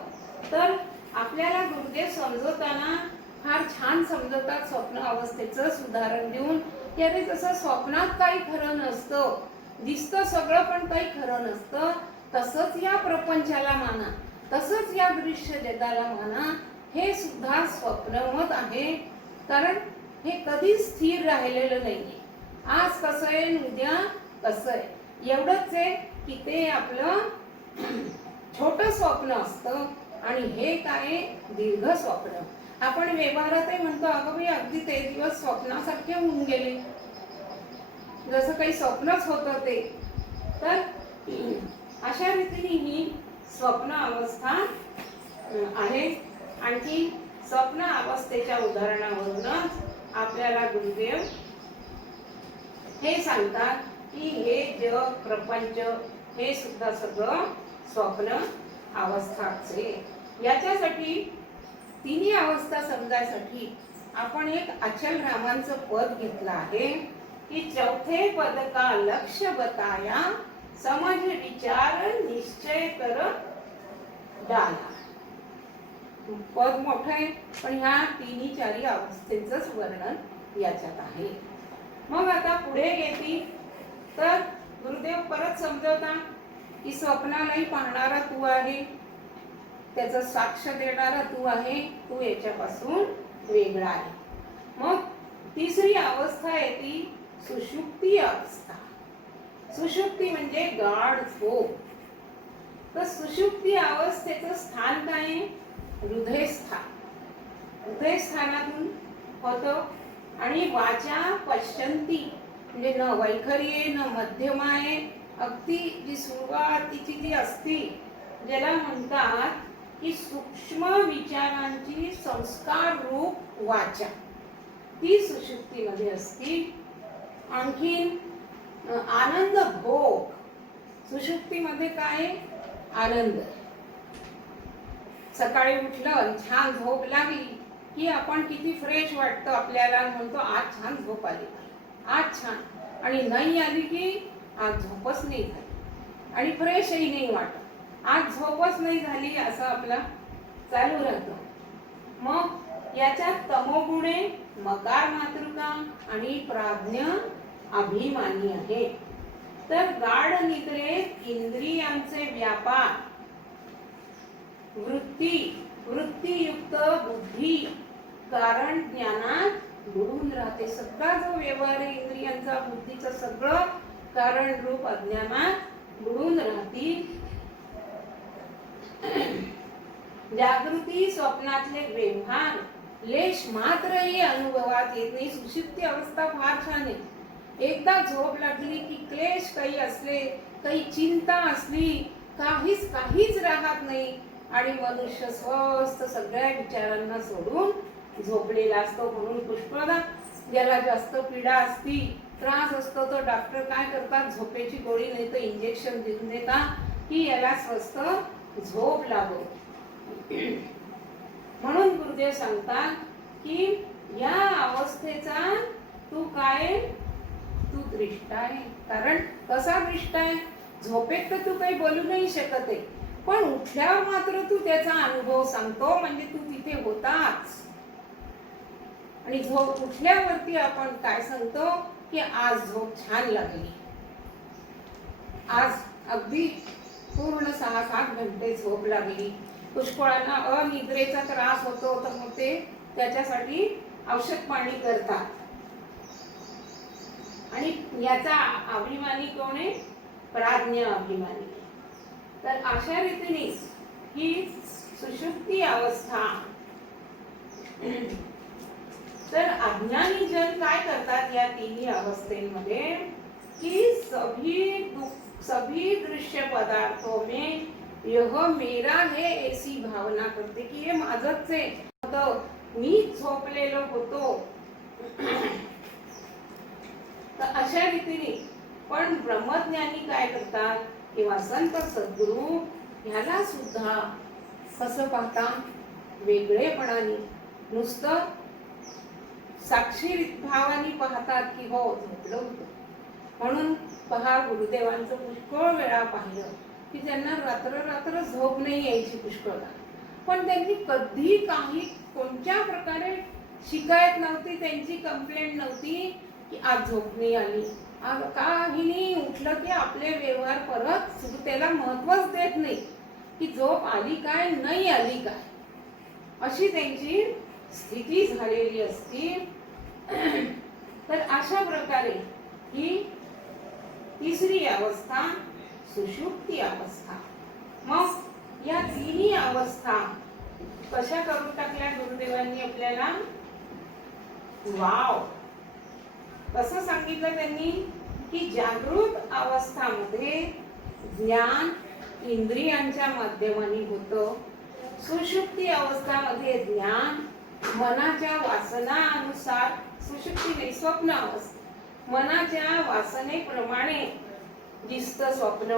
तर आपल्याला गुरुदेव समजवताना फार छान समजवतात स्वप्न अवस्थेचं उदाहरण देऊन, की अरे जसं स्वप्नात काही खरं नसतं, दिसतं सगळं पण काही खरं नसतं, तसंच या प्रपंचाला माना, तसंच या दृश्य जगाला माना, हे सुद्धा स्वप्नवत आहे. कारण हे कधीच स्थिर राहिलेलं नाहीये. आज कसं आहे, उद्या कसं आहे, एवढंच आहे की ते आपलं छोटं स्वप्न असतं आणि हे काय दीर्घ स्वप्न. आपण व्यवहारातही म्हणतो अगं बाई अगदी ते दिवस स्वप्नासारखे होऊन गेले, जसं काही स्वप्नच होतं ते. तर अशा रीतीने ही स्वप्न अवस्था आहे. आणखी स्वप्न अवस्थेच्या उदाहरणावरूनच आपल्याला गुरुदेव हे सांगतात की हे जग प्रपंच हे सुद्धा सगळं स्वप्न अवस्थाचे. याच्यासाठी तिन्ही अवस्था समजायसाठी आपण एक अचल रामांचं पद घेतलं आहे की चौथे पद का लक्ष्य बताया, समझ विचार निश्चय कर डाला. पद मोठं आहे पण ह्या तिन्ही चारी अवस्थेचंच वर्णन याच्यात आहे. मग आता पुढे येते तर गुरुदेव परत समजवता की स्वप्नालाही पाहणारा तू आहे, त्याचं साक्ष देणारा तू आहे, तू याच्यापासून वेगळा आहे. मग तिसरी अवस्था येते सुषुप्ती अवस्था. सुषुप्ती म्हणजे गाढ झोप. तर सुषुप्ती अवस्थेचं स्थान काय आहे? हृदयस्थान. हृदयस्थानातून होतं. आणि वाचा पश्चंती म्हणजे न वैखरी आहे न मध्यमा आहे, अगदी जी सुरुवातीची जी असती, ज्याला म्हणतात की सूक्ष्म विचारांची संस्कार रूप वाचा, ती सुषुप्तीमध्ये असती. आणखीन आनंद भोग. सुषुप्तीमध्ये काय? आनंद. सकाळी उठलं छान झोप लागली की आपण किती फ्रेश वाटतं आपल्याला, म्हणतो आज छान झोप आली, आज छान. आणि नाही आली की आज झोपच नाही झाली आणि फ्रेशही नाही वाटत, आज झोपच नाही झाली, असं आपला चालू राहतं. मग याच्यात तमोगुणे, मकार मातृका आणि प्राज्ञ अभिमानी आहे. तर गाढ निद्रेत इंद्रियांचे व्यापार, वृत्तीयुक्त बुद्धी कारण ज्ञानात बुडून राहते. सगळा जो व्यवहार आहे इंद्रियांचा बुद्धीचा सगळं कारण रूप अज्ञानात बुडून राहती. जागृती स्वप्नातले व्यवहार लेश मात्रही अनुभवात येत नाही. सुषुप्ती अवस्था फार छान आहे. एकदा झोप लागली की क्लेश काही असले, काही चिंता असली, काहीच राहत नाही आणि मनुष्य स्वस्थ सगळ्या विचारांना सोडून झोपलेला असतो. म्हणून पुष्कळदा ज्याला जास्त पीडा असती, त्रास असतो, तो डॉक्टर काय करतात, झोपेची गोळी नाही तर इंजेक्शन देऊन देतात की याला स्वस्त झोप लागो. म्हणून गुरुदेव सांगतात की या अवस्थेचा तू काय, तू दृष्टा आहे. कारण कसा दृष्टा आहे? झोपेत तर तू काही बोलू नाही शकत आहे, पण उठल्यावर मात्र तू त्याचा अनुभव सांगतो, म्हणजे तू तिथे होताच. आणि झोप उठल्यावरती आपण काय सांगतो की आज झोप छान लागली, आज अगदी पूर्ण 6-7 घंटे झोप लागली. पुष्कळांना अनिद्रेचा त्रास होतो तर मग ते त्याच्यासाठी औषध पाणी करतात. आणि याचा अभिमानी कोण आहे? प्राज्ञ अभिमानी. तर अशा रीतीने ही सुषुप्ती अवस्था. तर अज्ञानी जन काय करतात या तिन्ही अवस्थेमध्ये कि सभी दृश्य पदार्थों में यह मेरा है ऐसी भावना करते की हे माझंच आहे, मी झोपलेलो होतो. तर अशा रीतीने पण ब्रह्मज्ञानी काय करतात किंवा संत सद्गुरू ह्याला सुद्धा कसं पाहता, वेगळेपणाने नुसतं साक्षी भावाने पाहतात की हो झोपलं होतं. म्हणून पहा, गुरुदेवांचं पुष्कळ वेळा पाहिलं की त्यांना रात्र झोप नाही यायची पुष्कळदा, पण त्यांनी कधी काही कोणत्या प्रकारे शिकायत नव्हती, त्यांची कंप्लेंट नव्हती की आज झोप नाही आली, आज काही नाही. उठलं की आपले व्यवहार परत सुरू, त्याला महत्वच देत नाही की झोप आली काय नाही आली काय, अशी त्यांची स्थिती झालेली असती. तर अशा प्रकारे ही तिसरी अवस्था सुषुप्ती अवस्था. मग या तिन्ही अवस्था कशा करून टाकल्या गुरुदेवांनी आपल्याला? वाव, कसं सांगितलं त्यांनी की जागृत अवस्थामध्ये ज्ञान इंद्रियांच्या माध्यमाने होतं, सुषुप्ती अवस्थामध्ये ज्ञान मनाच्या वासनानुसार, सुषुप्ती नाही स्वप्न अवस्था, मनाच्या वासनेप्रमाणे दिसतं स्वप्न.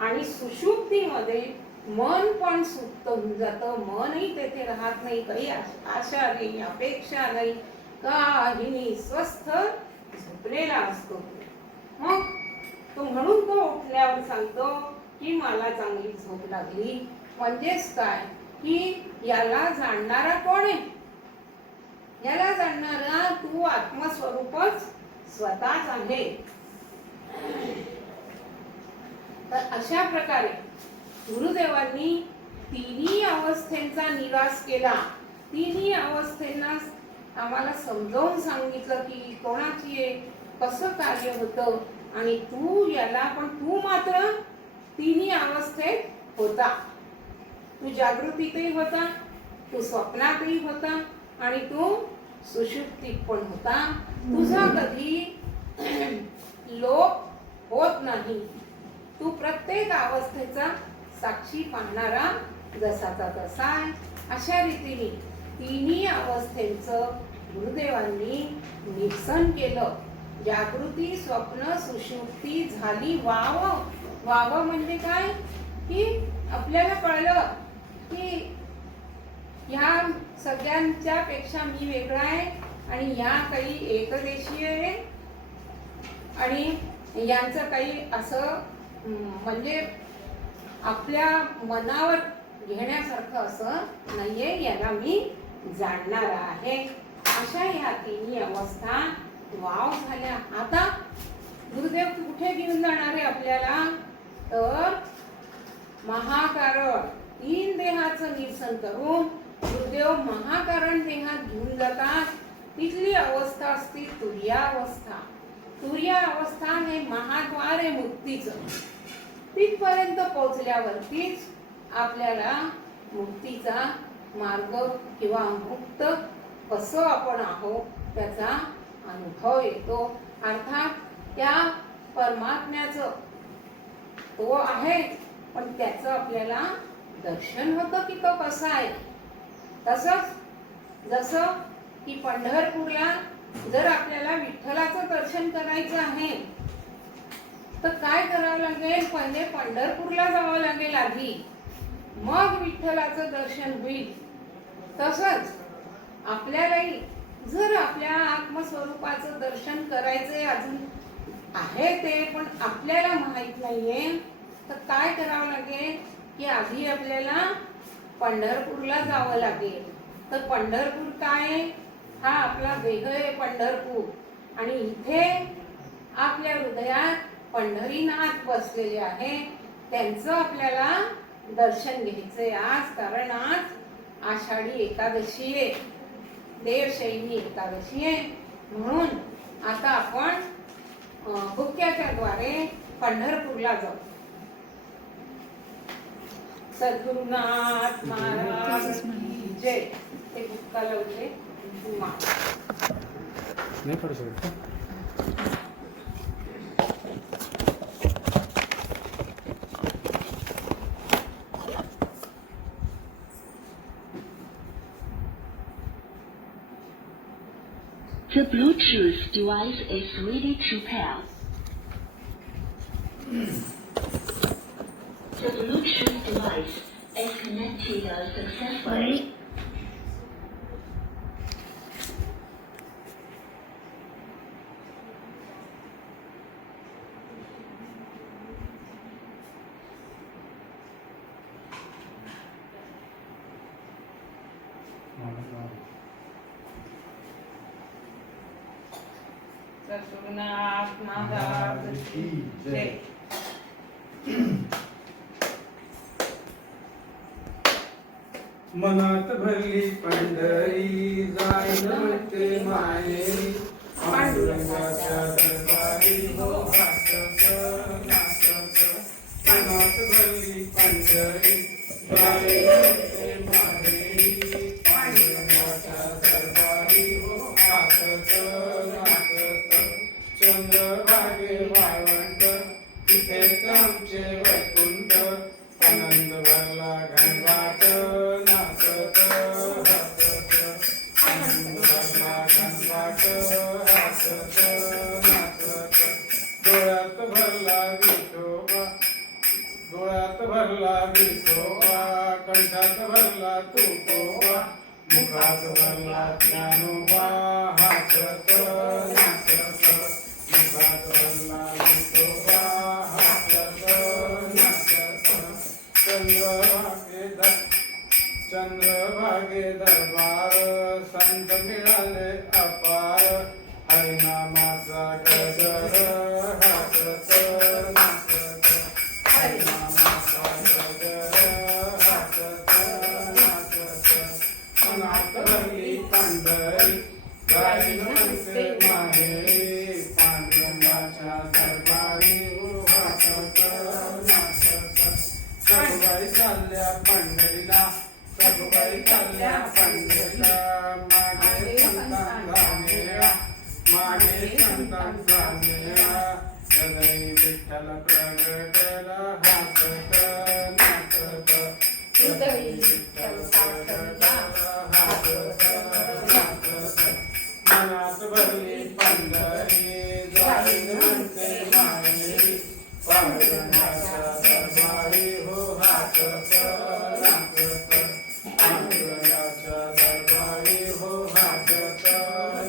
आणि सुषुप्तीमध्ये मन पण सुप्त होऊन जातं, मनही तेथे राहत नाही, काही आशा नाही, अपेक्षा नाही, काही नाही, स्वस्थ झोपलेला असतो. मग तो म्हणून तो उठल्यावर सांगतो की मला चांगली झोप लागली. म्हणजेच काय की याला जाणणारा कोण आहे? याला जाणणारा तू आत्मस्वरूपच स्वतःच आहे. तर अशा प्रकारे गुरुदेवांनी तिन्ही अवस्थेंचा निराश केला. तिन्ही अवस्थेंना आम्हाला समजावून सांगितलं की कोणाची आहे, कसं कार्य होतं. आणि तू याला, पण तू मात्र तिन्ही अवस्थेत होता. तू जागृतीतही होता, तू स्वप्नातही होता आणि तू सुषुप्तीत पण होता. तुझा कधी लोप होत नाही. तू प्रत्येक अवस्थेचा साक्षी पाहणारा जसाचा तसा आहे. अशा रीतीने तिन्ही अवस्थेचं गुरुदेवांनी निरसन केलं. जागृती, स्वप्न, सुषुप्ती झाली. वाव म्हणजे काय की आपल्याला कळलं की ह्या सगळ्यांच्या पेक्षा मी वेगळा आहे आणि ह्या काही एकदेशीय आहे आणि यांचं काही असं म्हणजे आपल्या मनावर घेण्यासारखं असं नाहीये, याला मी जाणणार आहे. अशा ह्या तिन्ही अवस्था वाव झाल्या. आता गुरुदेव कुठे घेऊन जाणार आहे आपल्याला? तर महाकारण तीन देहाचं निरसन करून गुरुदेव महाकारण देहात घेऊन जातात. तिथली अवस्था असते तुर्यावस्था. तुर्यावस्था हे महाद्वार आहे मुक्तीचं. तिथपर्यंत पोहोचल्यावरतीच आपल्याला मुक्तीचा मार्ग किंवा मुक्त कसं आपण आहोत त्याचा अनुभव येतो. अर्थात त्या परमात्म्याचं तो आहे, पण त्याचं आपल्याला दर्शन होतं की तो कसा आहे. तसंच जसं की पंढरपूरला जर आपल्याला विठ्ठलाचं दर्शन करायचं आहे तर काय करावं लागेल? पहिले पंढरपूरला जावं लागेल आधी, मग विठ्ठलाचं दर्शन होईल. तसंच आपल्यालाही जर आपल्या आत्मस्वरूपाचं दर्शन करायचंय, अजून आहे ते पण आपल्याला माहित नाहीये, तर काय करावं लागेल की आधी आपल्याला पंढरपूरला जावं लागेल. तर पंढरपूर काय? हा आपला देह आहे पंढरपूर आणि इथे आपल्या हृदयात पंढरीनाथ बसलेले आहे. त्यांचं आपल्याला दर्शन घ्यायचंय आज, कारण आज आषाढी एकादशी आहे, देवशैनी एकादशी आहे. म्हणून आता आपण भुक्याच्या द्वारे पंढरपूरला जाऊ. सद्गुरुनाथ महाराज की जय. ते बुक्का लावले नाही पडू शकत का? The Bluetooth device is ready to pair. The Bluetooth device is connected successfully. सद्गुरुनाथ महाराज की जय. मनात भरली पंढरी जाईल म्हणते माहेरी पांडुरंगाच्या दरबारी हो हासत नाचत. मनात भरली पंढरी जाईल म्हणते माहेरी पांडुरंगाच्या दरबारी हो हासत नाचत. चंद्रभागे वाळवंट तिथेच आमचे वैकुंठ आनंद भरला घनवाट नाचत हसत. आनंद भरला घनवाट हसत नाचत. डोळ्यात भरला विठोबा डोळ्यात भरला विठोबा कंठात भरला तुकोबा मुखात भरला ज्ञानोबा हसत नाचत. मुखात भरला विठोबा हसत नाचत. चंद्रभागे दरबार संत मिळाले अपार हरिनामाचा गजर हसत नाचत. हरिनामाचा गजर हसत नाचत. मनात भरली पंढरी जाईल म्हणते माहेरी पांडुरंगाच्या दरबारी हसत नाचत. सगुबाई चालल्या पंढरीला सगुबाई चालल्या पंढरीला मागे संतांचा मेळा मागे संतांचा मेळा हृदय विठ्ठल प्रगटला हसत नाचत. हृदय विठ्ठल प्रगटला हसत नाचत. मनात भरली पंढरी जाईल म्हणते माहेरी पांडुरंगाच्या दरबारी हो हसत नाचत. पांडुरंगाच्या दरबारी हो हसत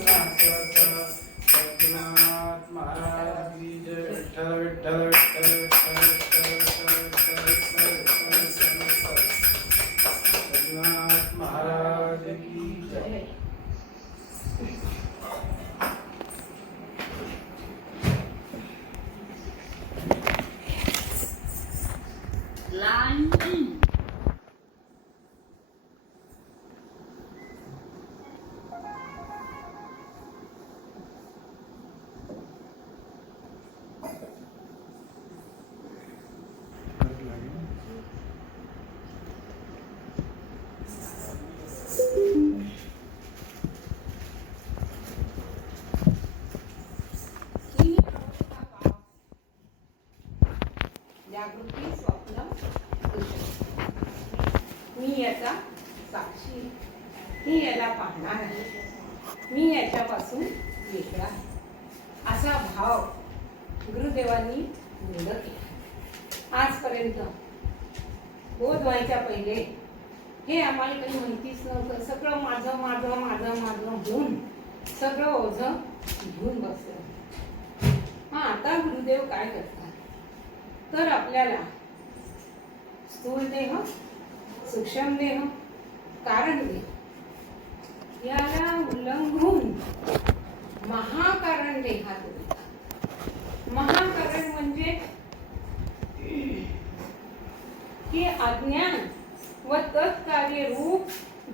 नाचत. सद्गुरुनाथ महाराज की जय. विठ्ठल विठ्ठल विठ्ठल विठ्ठल विठ्ठल विठ्ठल विठ्ठल विठ्ठल विठ्ठल विठ्ठल. सद्गुरुनाथ महाराज की जय. Line in. जागृती स्वप्न दृश्य. मी याचा साक्षी, मी याला पाहणार आहे, मी याच्यापासून वेगळा आहे, असा भाव गुरुदेवांनी दृढ केला. आजपर्यंत बोध व्हायच्या पहिले हे आम्हाला काही माहितीच नव्हतं. सगळं माझं माझं माझं माझं होऊन सगळं ओझं घेऊन बसलं. आता गुरुदेव काय करतात तर आपल्याला स्थूल देह, सूक्ष्म देह, कारण देह याला उल्लंघून महाकारण देहात येतात. महाकारण म्हणजे की अज्ञान व तत्कार्य रूप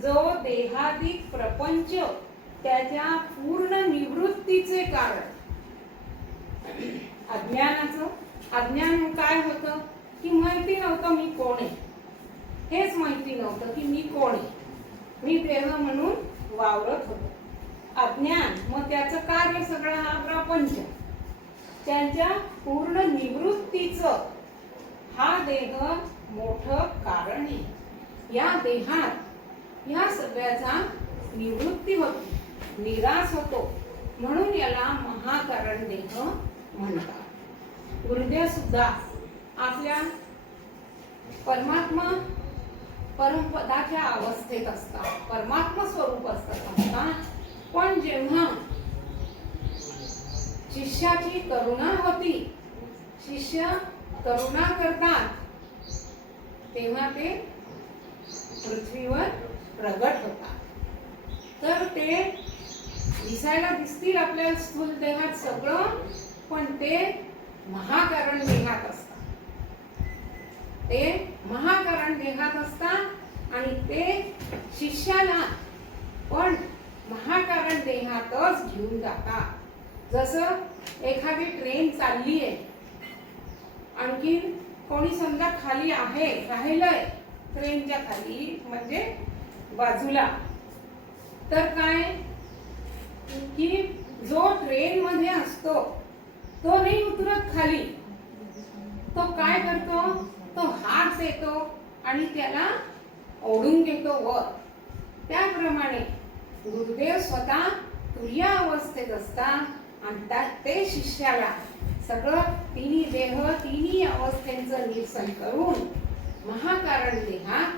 जो देहादिक प्रपंच त्याच्या पूर्ण निवृत्तीचे कारण. अज्ञान काय होतं की माहिती नव्हतं मी कोण आहे. हेच माहिती नव्हतं की मी कोण आहे. मी देह म्हणून वावरत होतो. अज्ञान, मग त्याचं कार्य सगळं हा प्रपंच, त्यांच्या पूर्ण निवृत्तीचं हा देह मोठं कारण आहे. या देहात या सगळ्याचा निवृत्ती होती, निराश होतो, म्हणून याला महाकारण देह म्हणतात. गुरुदेव सुद्धा आपल्या परमात्मा परमपदाच्या अवस्थेत असतात, परमात्मा स्वरूप असतात. पण जेव्हा शिष्याची करुणा होती, शिष्य करुणा करतात, तेव्हा ते पृथ्वीवर प्रगट होतात. तर ते दिसायला दिसतील आपल्या स्थूल देहात सगळं, पण ते महाकारण देहात असतात. ते महाकारण देहात असतात आणि ते शिष्याला पण महाकारण देहातच घेऊन जातात. जसं एखादी ट्रेन चालली आहे, आणखी कोणी समजा खाली आहे, राहिलंय ट्रेनच्या खाली म्हणजे बाजूला, तर काय की जो ट्रेन मध्ये असतो तो नाही उतरत खाली, तो काय करतो, तो हात देतो आणि त्याला ओढून घेतो वर. त्याप्रमाणे गुरुदेव स्वतः तुर्य अवस्थेत असतात आणि ते शिष्याला सगळं तिन्ही देह तिन्ही अवस्थेंचं निरसन करून महाकारण देहात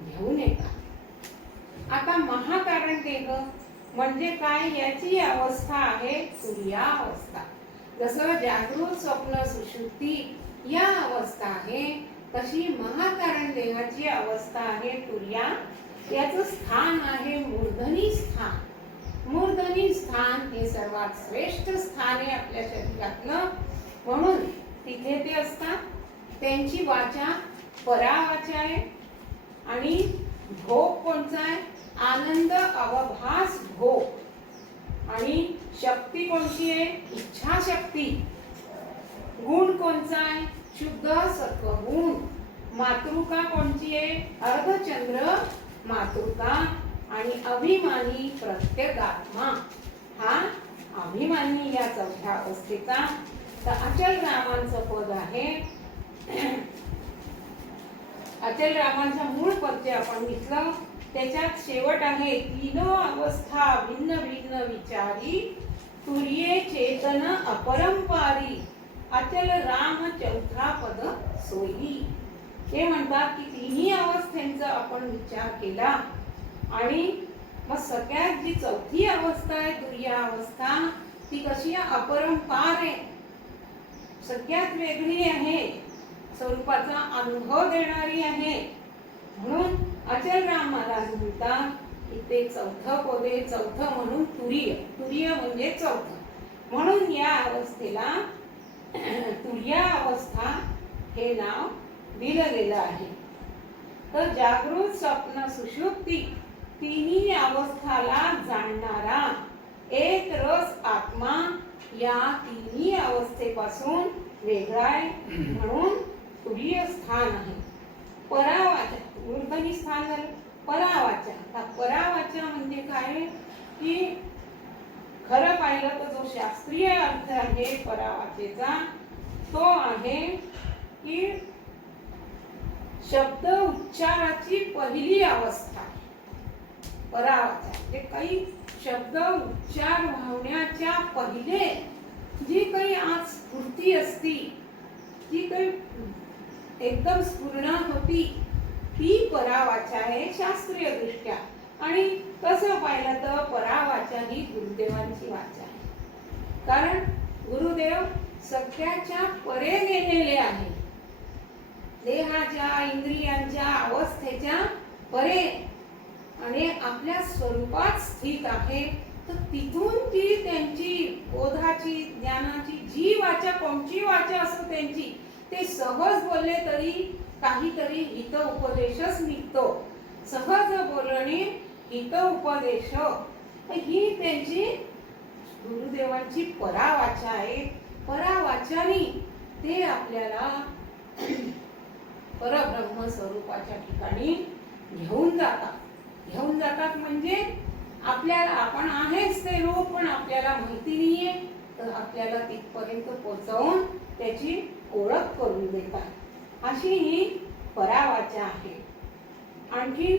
घेऊन येतात. आता महाकारण देह म्हणजे काय, याची अवस्था आहे तुर्या अवस्था. जसं जागृत स्वप्न सुषुप्ती या अवस्था आहे, तशी महाकारण देहाची अवस्था आहे तुर्या. याचं स्थान आहे मूर्धनी स्थान. मूर्धनी स्थान हे सर्वात श्रेष्ठ स्थान आहे आपल्या शरीरातलं, म्हणून तिथे ते असतात. त्यांची वाचा परावाचा आहे आणि भोग कोणचा आहे, आनंद अवभास भोग. आणि शक्ती कोणती आहे, इच्छा शक्ती. गुण कोणचा आहे, शुद्ध सत्वगुण. मातृका कोणती आहे, अर्धचंद्र मातृका. आणि अभिमानी प्रत्यगात्मा, हा अभिमानी या चौथ्या अवस्थेचा. तर अचल रामांचं पद आहे, अचल रामांचा मूळ पद जे आपण घेतलं त्याच्यात शेवट आहे, तीन अवस्था भिन्न भिन्न विचारी, तुर्ये चेतन अपरंपारी, अचल राम चौथा पद सोयी. ते म्हणतात की तिन्ही अवस्थेंचा आपण विचार केला आणि मग सगळ्यात जी चौथी अवस्था आहे तुर्य अवस्था, ती कशी आहे, अपरंपार आहे, सगळ्यात वेगळी आहे, स्वरूपाचा अनुभव देणारी आहे. म्हणून अचल राम महाराज म्हणतात की ते चौथं पद आहे, चौथं म्हणून तुर्य. तुर्य म्हणजे चौथं, म्हणून या अवस्थेला तुर्य अवस्था हे नाव दिलं गेलं आहे. तर जागृत स्वप्न सुषुप्ती तिन्ही अवस्थाला जाणणारा एक रस आत्मा या तिन्ही अवस्थेपासून वेगळा आहे, म्हणून तुर्य स्थान आहे. परावाचा मूर्धनी स्थान झालं. परावाचा, परावाचा म्हणजे काय की खरं पाहिलं तर जो शास्त्रीय अर्थ आहे परावाचेचा, तो आहे की शब्द उच्चाराची पहिली अवस्था. परावाचा म्हणजे काही शब्द उच्चार व्हावण्याच्या पहिले जी काही आज स्फूर्ती असती, जी काही एकदम स्फुरण होती, ती परावाचा आहे शास्त्रीय दृष्ट्या. आणि तसं पाहिलं तर परावाचा ही गुरुदेवांची वाचा आहे, कारण गुरुदेव सगळ्याच्या परे गेलेले आहे, देहाच्या इंद्रियांच्या अवस्थेच्या परे, आणि आपल्या स्वरूपात स्थित आहे. तर तिथून ती त्यांची बोधाची ज्ञानाची जी वाचा, कोणची वाचा असो त्यांची, ते सहज बोलले तरी काहीतरी हित उपदेशच निघतो. सहज बोलणे हित उपदेश ही त्यांची गुरुदेवांची परावाचा आहे. परावाचानी ते आपल्याला परब्रह्म स्वरूपाच्या ठिकाणी घेऊन जातात म्हणजे आपल्याला आपण आहेच ते रूप, पण आपल्याला माहिती नाहीये, तर आपल्याला तिथपर्यंत पोहोचवून त्याची ओळख करून देतात. अशी ही परावाचा आहे. आणखी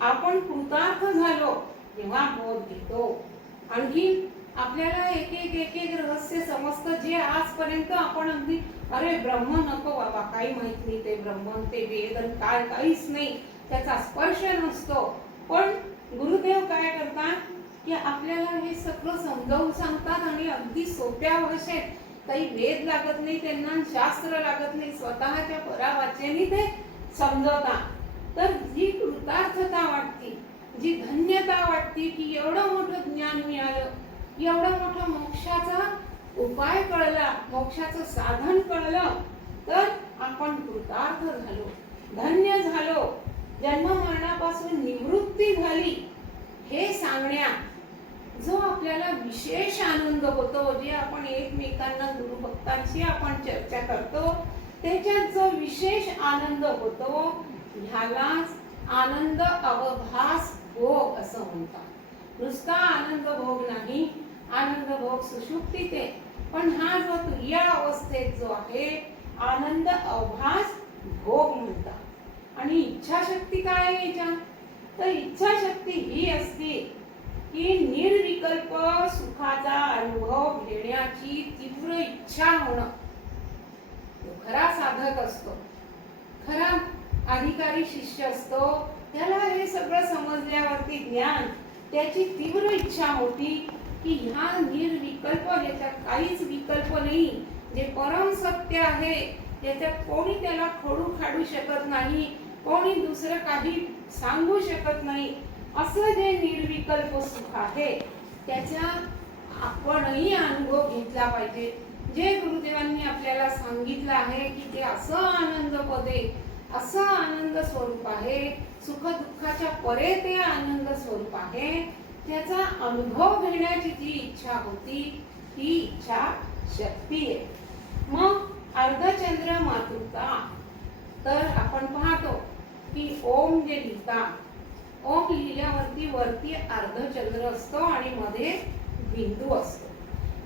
आपण कृतार्थ झालो तेव्हा बोध घेतो. आणखी आपल्याला एक एक रहस्य समजतं, जे आजपर्यंत आपण अगदी अरे ब्रह्म नको बाबा, काही माहित नाही, ते ब्रह्म ते वेद काय काहीच नाही, त्याचा स्पर्श नसतो. पण गुरुदेव काय करतात की आपल्याला हे सगळं समजावून सांगतात आणि अगदी सोप्या भाषेत, काही वेद लागत नाही त्यांना, शास्त्र लागत नाही, स्वतःच्या परावाचेने ते समजवतात. तर जी कृतार्थता वाटते, जी धन्यता वाटते की एवढं मोठं ज्ञान मिळालं, एवढं मोठं मोक्षाचा उपाय कळला, मोक्षाचं साधन कळलं, तर आपण कृतार्थ झालो, धन्य झालो, जन्म मरणापासून निवृत्ती झाली, हे सांगण्यात जो आपल्याला विशेष आनंद होतो, जे आपण एकमेकांना गुरुभक्तांशी आपण चर्चा करतो, त्याच्यात जो विशेष आनंद होतो, ह्यालाच आनंद अवभास भोग असं म्हणतात. नुसता आनंद भोग नाही, आनंद भोग सुषुप्तीत आहे, पण हा जो तुर्य अवस्थेत जो आहे आनंद अवभास भोग म्हणतात. आणि इच्छाशक्ती काय आहे याच्यात? तर इच्छाशक्ती ही असते की निर्विकल्प सुखाचा अनुभव घेण्याची तीव्र इच्छा होणं. खरा साधक असतो, खरा अधिकारी शिष्य असतो, त्याला हे सगळं समजल्यावरती ज्ञान, त्याची तीव्र इच्छा होती की ह्या निर्विकल्प, ज्याच्यात काहीच विकल्प नाही, जे परम सत्य आहे, त्याच्यात कोणी त्याला खोडू खाडू शकत नाही, कोणी दुसरं काही सांगू शकत नाही, असं जे निर्विकल्प सुख आहे त्याचा आपणही अनुभव घेतला पाहिजे. जे गुरुदेवांनी आपल्याला सांगितलं आहे की ते असं आनंदपद आहे, असं आनंद स्वरूप आहे, सुख दुःखाच्या परे ते आनंद स्वरूप आहे, त्याचा अनुभव घेण्याची जी इच्छा होती ती इच्छा शक्ती आहे. मग अर्धचंद्र मातृका, तर आपण पाहतो की ओम जे लिहितात, ओम लिहिल्यावरती वरती अर्धचंद्र असतो आणि मध्ये बिंदू असतो.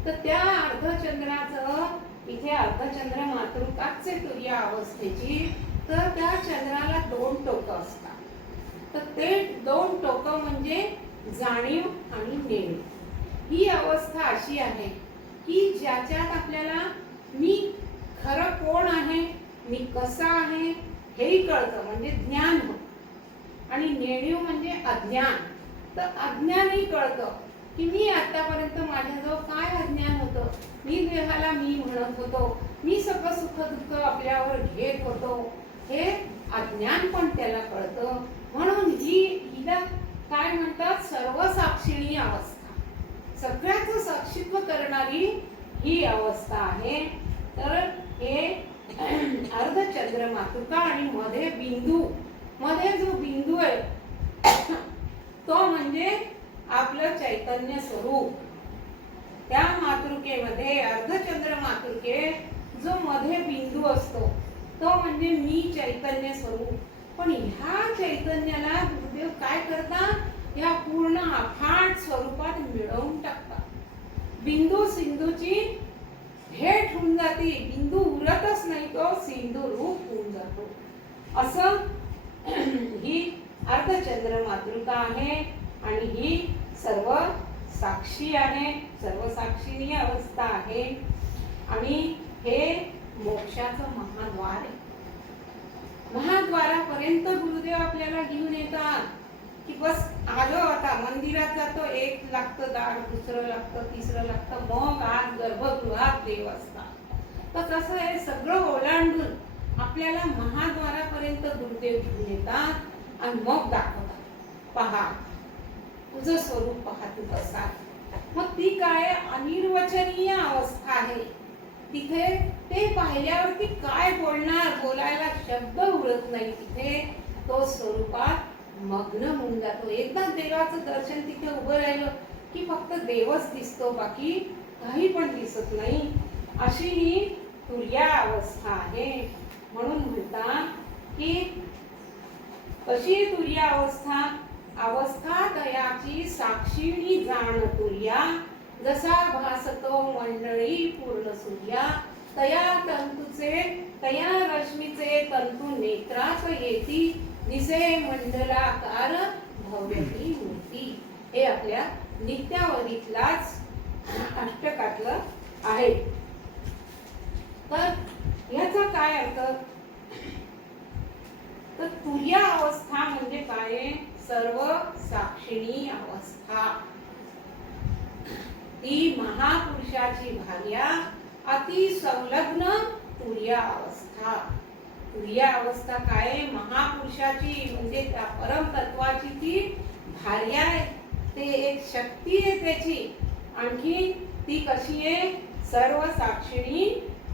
तर त्या अर्धचंद्राचं इथे अर्धचंद्र मातृकाच आहे तुर्य अवस्थेची, तर त्या चंद्राला दोन टोकं असतात. तर ते दोन टोकं म्हणजे जाणीव आणि नेणीव. ही अवस्था अशी आहे की ज्याच्यात आपल्याला मी खरं कोण आहे, मी कसा आहे हेही कळतं, म्हणजे ज्ञान होतं. आणि नेणीव म्हणजे अज्ञान, तर अज्ञानही कळतं की मी आतापर्यंत माझ्याजवळ काय अज्ञान होतं, मी देहाला मी म्हणत होतो, मी सगळं सुख दुःख आपल्यावर घेत होतो, हे अज्ञान पण त्याला कळतं. म्हणून हिला काय म्हणतात, सर्वसाक्षिणी अवस्था, सगळ्याचं साक्षीत्व करणारी ही अवस्था आहे. तर हे अर्धचंद्र मातृका आणि मध्ये बिंदू, मध्ये जो बिंदू आहे तो म्हणजे आपलं चैतन्य स्वरूप. त्या मातृकेमध्ये अर्धचंद्र मातृके जो मध्ये बिंदू असतो तो म्हणजे मी चैतन्य स्वरूप. पण ह्या चैतन्याला गुरुदेव काय करतात, या पूर्ण अफाट स्वरूपात मिळवून टाकतात. बिंदू सिंधूची भेट होऊन जाते, बिंदू उरतच नाही, तो सिंधू रूप होऊन जातो. असं ही अर्धचंद्र मातृका आहे आणि ही सर्व साक्षी आहे, सर्व साक्षीणी अवस्था आहे. आणि हे मोक्षाचं महाद्वार आहे. महाद्वारापर्यंत गुरुदेव आपल्याला घेऊन येतात की बस आलो, आता मंदिरात जातो, एक लागतं दार, दुसरं लागतं, तिसरं लागतं, मग आज गर्भगृहात देव असतात. तर तसं हे सगळं ओलांडून आपल्याला महाद्वारापर्यंत गुरुदेव घेऊन येतात आणि मग दाखवतात, पहा तुझं स्वरूप, पहा तू कसा. मग ती काय अनिर्वचनीय अवस्था आहे. तिथे ते पाहिल्यावरती काय बोलणार, बोलायला शब्द उरत नाही. तिथे तो स्वरूपात मग्न होऊन जातो. एकदा देवाचं दर्शन तिथे उभं राहिलं की फक्त देवच दिसतो, बाकी काही पण दिसत नाही. अशी ही तुर्या अवस्था आहे. म्हणून म्हणतात की कशी तुर्या अवस्था? अवस्था तयाची साक्षीणी जाण तुर्या, जसा भासतो मंडळी पूर्ण सूर्या. तया तंतुचे तया रश्मीचे तंतू नेत्रात येती, दिसे मंडलाकार भव्यती मूर्ती. हे आपल्या नित्यावलीतलाच अष्टकातलं आहे. तर याचा काय अर्थ? तर तुर्या अवस्था म्हणजे काय? सर्व साक्षिणी अवस्था. ती महापुरुषाची भार्या अति संलग्न तुर्या अवस्था. तुर्या अवस्था काय? महापुरुषाची म्हणजे त्या परमतत्वाची ती भार्या आहे. ते एक शक्ती आहे त्याची. आणखी ती कशी आहे? सर्व साक्षिणी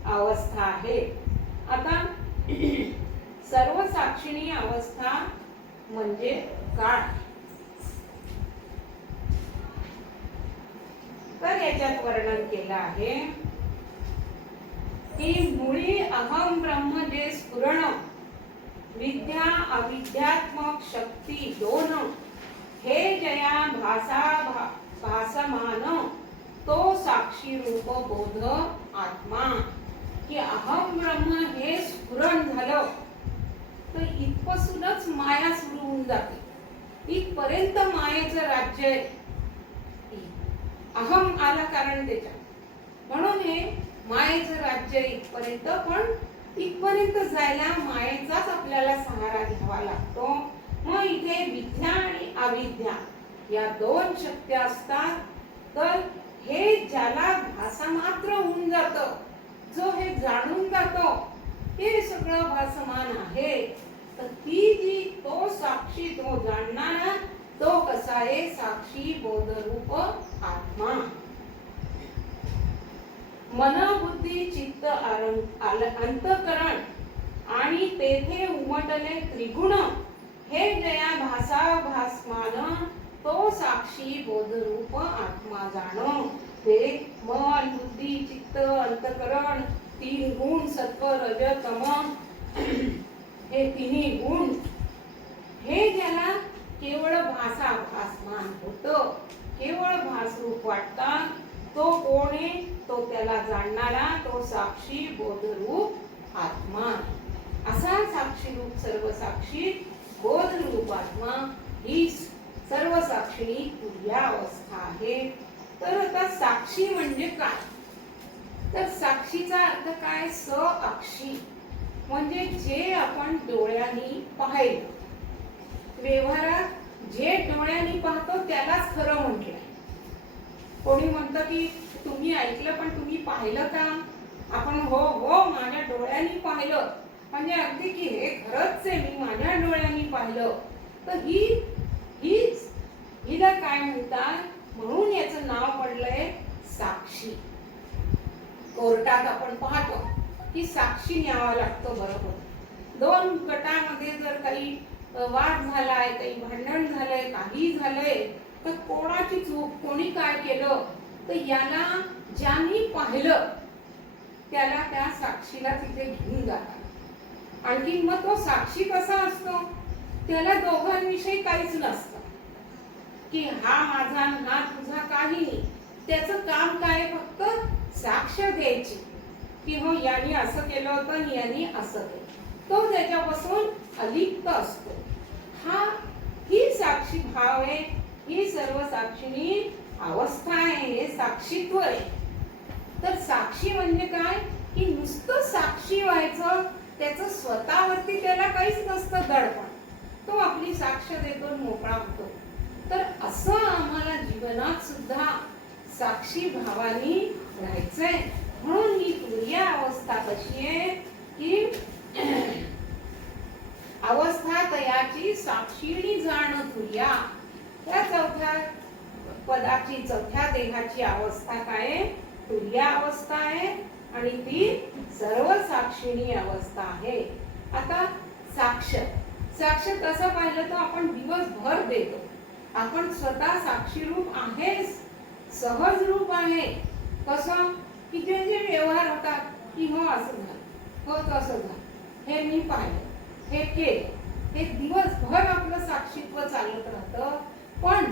अवस्था आहे. आता सर्व साक्षिणी अवस्था म्हणजे काय? तर याच्यात वर्णन केलं आहे की मुळी अहम ब्रह्म जे स्फुरण, विद्या अविद्यात्मक शक्ती दोन, हे जया भासमान तो साक्षी रूप बोध आत्मा. की अहम ब्रह्म हे स्फुरण झालं तर इथपासूनच माया सुरू होऊन जाते. इथपर्यंत मायेचं राज्य आहे. अहम आला कारण त्याच्या, म्हणून हे मायेचं राज्य इथपर्यंत. पण इथपर्यंत जायला मायेचाच आपल्याला सहारा घ्यावा लागतो. मग इथे विद्या आणि अविद्या या दोन शक्त्या असतात. तर हे ज्याला भासमात्र होऊन जातं, जो हे जाणून जातो हे सगळं भासमान आहे, तर ती जी तो साक्षी, तो जाणणारा, तो कसा आहे? साक्षी बोधरूप आत्मा. मन बुद्धी चित्त अंतकरण आणि तेथे उमटले त्रिगुण, हे जया भासमान तो साक्षी बोधरूप आत्मा जाणो. ते मन बुद्धी चित्त अंतकरण तीन गुण, सत्व रज तम, हे तिन्ही गुण हे ज्याला केवळ भासमान होतं, केवळ भासरूप वाटतात, तो कोण आहे? तो त्याला जाणणारा, तो साक्षी बोधरूप आत्मा. असा साक्षी रूप सर्व साक्षी बोधरूप आत्मा ही सर्व साक्षिणी तुर्या अवस्था आहे. तर आता साक्षी म्हणजे काय? तर साक्षीचा अर्थ काय? साक्षी म्हणजे जे आपण डोळ्यांनी पाहिलं. व्यवहारात जे डोळ्यांनी पाहतो त्यालाच खरं म्हटलंय. कोणी म्हणतं की तुम्ही ऐकलं पण तुम्ही पाहिलं का? आपण हो हो माझ्या डोळ्यांनी पाहिलं म्हणजे अगदी की हे खरंच आहे, मी माझ्या डोळ्यांनी पाहिलं. तर हिला काय म्हणतात? म्हणून याचं नाव पडलंय साक्षी. कोर्टात आपण पाहतो की साक्षी न्यावा लागतो. बरोबर, दोन गटामध्ये जर काही वाद झालाय, काही भांडण झालंय, काही झालंय, तर कोणाची चूक, कोणी काय केलं, तर याला ज्यांनी पाहिलं त्याला त्या साक्षीला तिथे घेऊन जातात. आणखी मग तो साक्षी कसा असतो? त्याला दोघांविषयी काहीच नसतं की हा माझा हा तुझा, काही नाही. त्याचं काम काय? फक्त साक्ष द्यायची की हो यांनी असं केलं होतं, यांनी असं केलं. तो त्याच्यापासून अलिप्त असतो. ही साक्षी भाव आहे. ही सर्व साक्षीणी अवस्था आहे, हे साक्षीत्व आहे. तर साक्षी म्हणजे काय? की नुसतं साक्षी व्हायचं, त्याचं स्वतःवरती त्याला काहीच नसतं दडपण. तो आपली साक्ष देतो, मोकळा होतो. तर असं आम्हाला जीवनात सुद्धा साक्षी भावानी राहायचंय. म्हणून ही तुर्या अवस्था कशी आहे की अवस्था तयाची साक्षीणी जाण तुर्या. त्या चौथ्या पदाची, चौथ्या देहाची अवस्था काय? तुर्या अवस्था आहे आणि ती सर्व साक्षीणी अवस्था आहे. आता साक्ष तसं पाहिलं तर आपण दिवसभर देतो. आपण स्वतः साक्षी रूप आहे, सहज रूप आहे. कसं की जे जे व्यवहार होतात की हो असं झालं, हो तसं झालं, हे मी पाहिलं, हे केलं. हे दिवसभर आपलं साक्षीत्व चालत राहतं. पण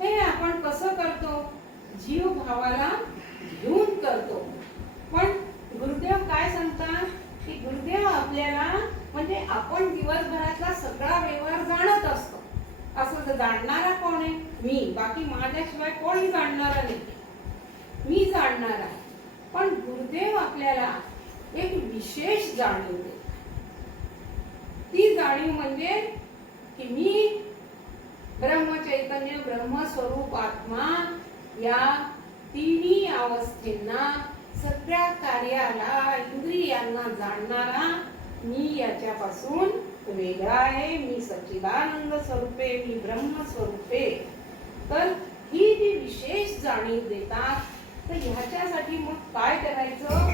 हे आपण कसं करतो? जीव भावाला घेऊन करतो. पण गुरुदेव काय सांगतात की गुरुदेव आपल्याला म्हणजे आपण दिवसभरातला सगळा व्यवहार जाणत असतो. असं तर जाणणारा कोण आहे? मी. बाकी माझ्याशिवाय कोणी जाणणारा नाही, मी जाणणार आहे. पण गुरुदेव आपल्याला एक विशेष जाणीव देतात. ती जाणीव म्हणजे की मी ब्रह्मचैतन्य ब्रह्मस्वरूप आत्मा या तिन्ही अवस्थेंना सगळ्या कार्याला इंद्रियांना जाणणारा मी याच्यापासून वेगळा आहे. मी सच्चिदानंद स्वरूपे, मी ब्रह्मस्वरूपे. तर ही जी विशेष जाणीव देतात, तर ह्याच्यासाठी मग काय करायचं?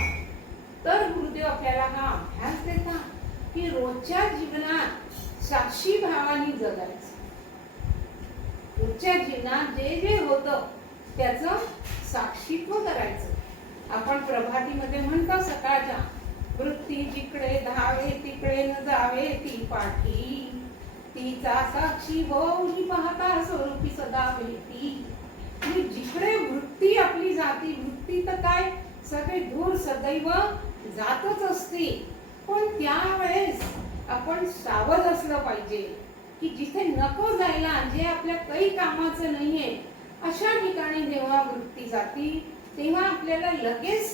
तर गुरुदेव आपल्याला हा अभ्यास देतात की रोजच्या जीवनात साक्षी भावाने जगायचं. रोजच्या जीवनात जे जे होतं त्याचं साक्षीत्व करायचं. आपण प्रभातीमध्ये म्हणतो सकाळच्या, वृत्ती जिकडे धावे तिकडे न जावे ती पाठी, तिचा साक्षी होऊन पाहता स्वरूपी सदा भेटी. म्हणजे जिकडे वृत्ती आपली जाती, वृत्ती तर काय सगळे दूर सदैव जातच असते. पण त्यावेळेस आपण सावध असलं पाहिजे की जिथे नको जायला, जे आपल्या काही कामाचं नाहीये, अशा ठिकाणी जेव्हा वृत्ती जाती तेव्हा आपल्याला लगेच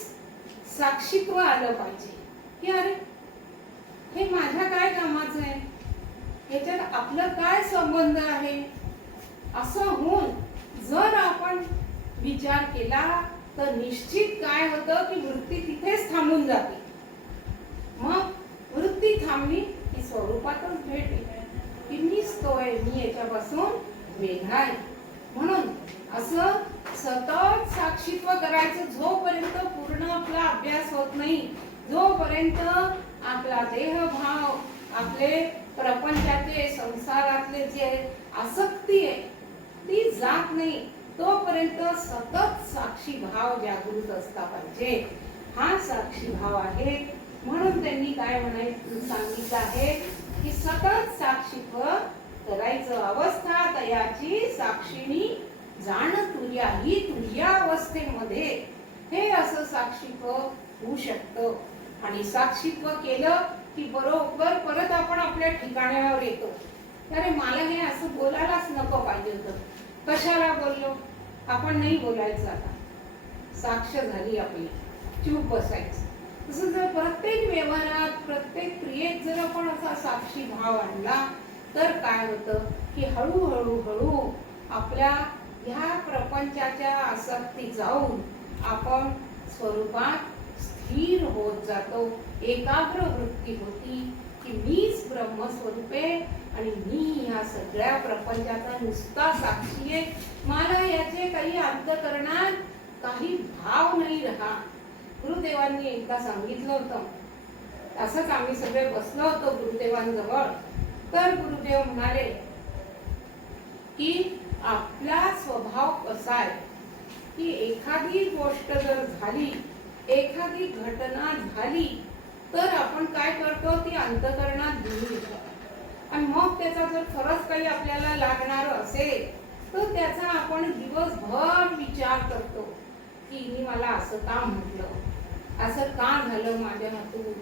साक्षीत्व आलं पाहिजे की अरे हे माझ्या काय कामाचं आहे, याच्यात आपलं काय संबंध आहे. असं होऊन जर आपण विचार केला तर निश्चित काय होतं की वृत्ती तिथेच थांबून जाते. मग वृत्ती थांबली की स्वरूपातच भेट आहे की मीच तो आहे, मी याच्यापासून वेगळा आहे. म्हणून असं सतत साक्षीत्व करायचं जोपर्यंत पूर्ण आपला अभ्यास होत नाही, जोपर्यंत आपला देहभाव, आपले प्रपंचाचे संसारातले जे आसक्ती आहे ती जात नाही, तोपर्यंत सतत साक्षी भाव जागृत असला पाहिजे. हा साक्षी भाव आहे. म्हणून त्यांनी काय म्हणायचं सांगितलं आहे की सतत साक्षीत्व करायचं. अवस्था तयाची साक्षीणी जाण तुर्या. ही तुर्या अवस्थेमध्ये हे असं साक्षीत्व होऊ शकतं. आणि साक्षीत्व केलं की बरोबर परत आपण आपल्या ठिकाणावर येतो. अरे मला हे असं बोलायलाच नको पाहिजे होतं, कशाला बोललो? आपण नाही बोलायचं. आता साक्ष झाली आपली, चूप बसायचं. तसं जर प्रत्येक व्यवहारात, प्रत्येक क्रियेत जर आपण असा साक्षी भाव आणला तर काय होतं की हळूहळू हळू आपल्या ह्या प्रपंचाच्या आसक्ती जाऊन आपण स्वरूपात स्थिर होत जातो. एकाग्र वृत्ती होती की मीच ब्रह्मस्वरूपे आणि मी ह्या सगळ्या प्रपंचाचा नुसता साक्षी आहे. मला याचे काही अंतःकरणात काही भाव नाही राहा. गुरुदेवांनी एकदा सांगितलं होतं, असंच आम्ही सगळे बसलो होतो गुरुदेवांजवळ. तर गुरुदेव म्हणाले की आपला स्वभाव कसा आहे की एखादी गोष्ट जर झाली, एखादी घटना झाली तर आपण काय करतो, ती अंतःकरणात घेऊन येतो. आणि मग त्याचा जर खरंच काही आपल्याला लागणार असेल तर त्याचा आपण दिवसभर विचार करतो की मी मला असं का म्हटलं, असं का झालं माझ्या हातून.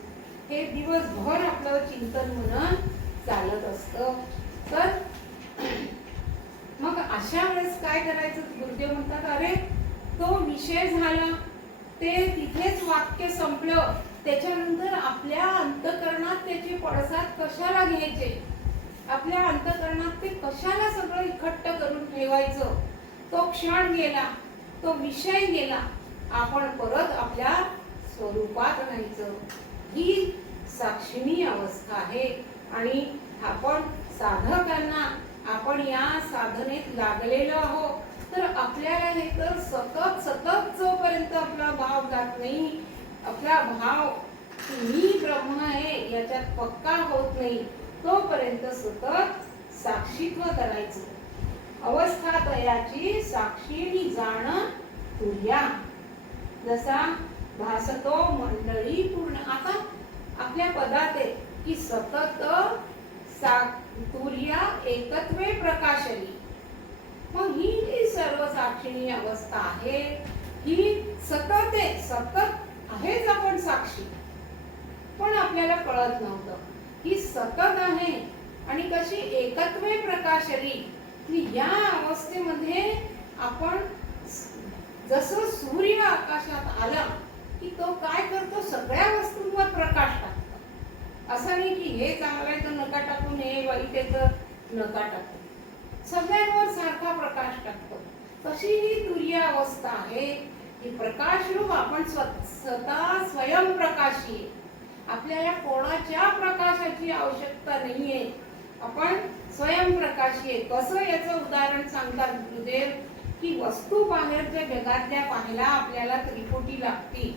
हे दिवसभर आपलं चिंतन मनन चालत असतं. तर मग अशा वेळेस काय करायचं? गुरुदेव म्हणतात अरे तो विषय झाला, ते तिथेच वाक्य संपलं, त्याच्यानंतर आपल्या अंतःकरणात त्याचे पडसाद कशाला घ्यायचे, आपल्या अंतःकरणात ते कशाला सगळं इकट्ठ करून ठेवायचं. तो क्षण गेला, तो विषय गेला, आपण परत आपल्या स्वरूपात राहायचं. ही साक्षिणी अवस्था आहे. आणि आपण साधकांना, आपण या साधनेत लागलेलो आहोत, तर आपल्याला हे तर सतत सतत जोपर्यंत आपला भाव जात नाही, आपला भाव मी ब्रह्म आहे याच्यात पक्का होत नाही, तोपर्यंत सतत साक्षीत्व करायचं. अवस्था तयाची साक्षीणी जाण तुर्या. जसा भासतो मंडळी पूर्ण. आता आपल्या पदात आहे की सतत तुर्या एकत्वे प्रकाशली. मग ही जी सर्व साक्षिणी अवस्था आहे ही सतत आहे, सतत आहेच आपण साक्षी, पण आपल्याला कळत नव्हतं ही सतत आहे. आणि कशी एकत्वे प्रकाशली की या अवस्थेमध्ये आपण जसं सूर्य आकाशात आला की तो काय करतो, सगळ्या वस्तूंवर प्रकाश टाकतो. असं नाही की हे चांगलं आहे तर नका टाकून, हे वाईट आहे तर नका टाकू, सगळ्यांवर सारखा प्रकाश टाकतो. तशी ही तुर्य अवस्था आहे. ही प्रकाश रूप आपण स्वतः स्वयंप्रकाशी आहे. आपल्याला कोणाच्या प्रकाशाची आवश्यकता नाहीये, आपण स्वयंप्रकाशी आहे. कसं याचं उदाहरण सांगतात गुरुदेव की वस्तू बाहेरच्या जगातल्या पाहायला आपल्याला त्रिपुटी लागती,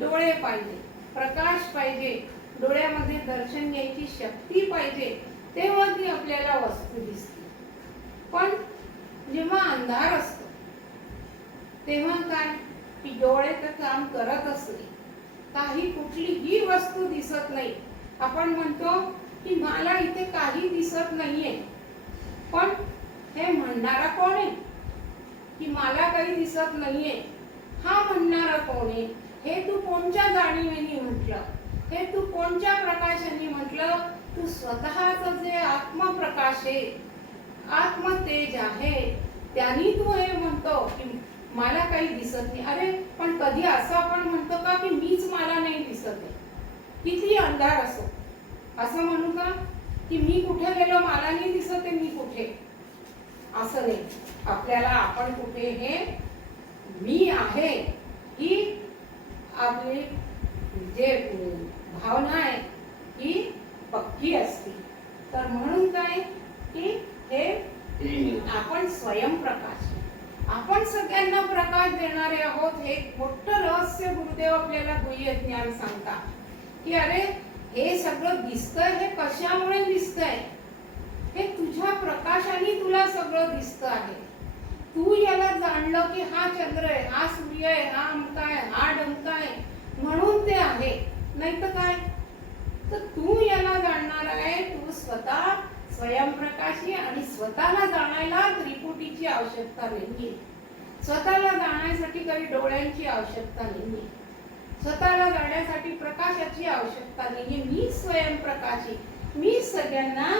डोळे पाहिजे, प्रकाश पाहिजे, डोळ्यामध्ये दर्शन घ्यायची शक्ती पाहिजे, तेव्हा ती आपल्याला वस्तू दिसते. पण जेव्हा अंधार असतो तेव्हा काय की डोळे तर काम करत असले, काही कुठलीही वस्तू दिसत नाही. आपण म्हणतो की मला इथे काही दिसत नाहीये, पण हे म्हणणारा कोण आहे की मला काही दिसत नाहीये? हा म्हणणारा कोण आहे? हे तू कोणत्या जाणीवेने म्हटलं, हे तू कोणत्या प्रकाशाने म्हटलं? तू स्वतःच जे आत्मप्रकाश आहे, आत्मतेज आहे, त्यांनी तू हे म्हणतो की मला काही दिसत नाही. अरे पण कधी असं आपण म्हणतो का की मीच मला नाही दिसत आहे? किती अंधार असो असं म्हणू का की मी कुठे गेलो मला नाही दिसत आहे, मी कुठे? असं नाही. आपल्याला आपण कुठे हे मी आहे ही आपली जे भावना आहे ही पक्की असते. तर म्हणून काय की हे आपण स्वयंप्रकाश, आपण सगळ्यांना प्रकाश देणारे आहोत. हे मोठं रहस्य गुरुदेव आपल्याला गुह्य ज्ञान सांगतात की अरे हे सगळं दिसतंय, हे कशामुळे दिसतंय? हे तुझ्या प्रकाशाने तुला सगळं दिसत आहे. तू याला जाणलं की हा चंद्र आहे, हा सूर्य आहे, हा अमका आहे, हा डमका आहे म्हणून ते आहे, नाही तर काय? तर तू याला जाणणार आहे. तू स्वतः स्वयंप्रकाशी आणि स्वतःला जाणायला त्रिपुटीची आवश्यकता नाहीये. स्वतःला जाण्यासाठी काही डोळ्यांची आवश्यकता नाहीये. स्वतःला जाण्यासाठी प्रकाशाची आवश्यकता नाहीये. मी स्वयंप्रकाशी, मी सगळ्यांना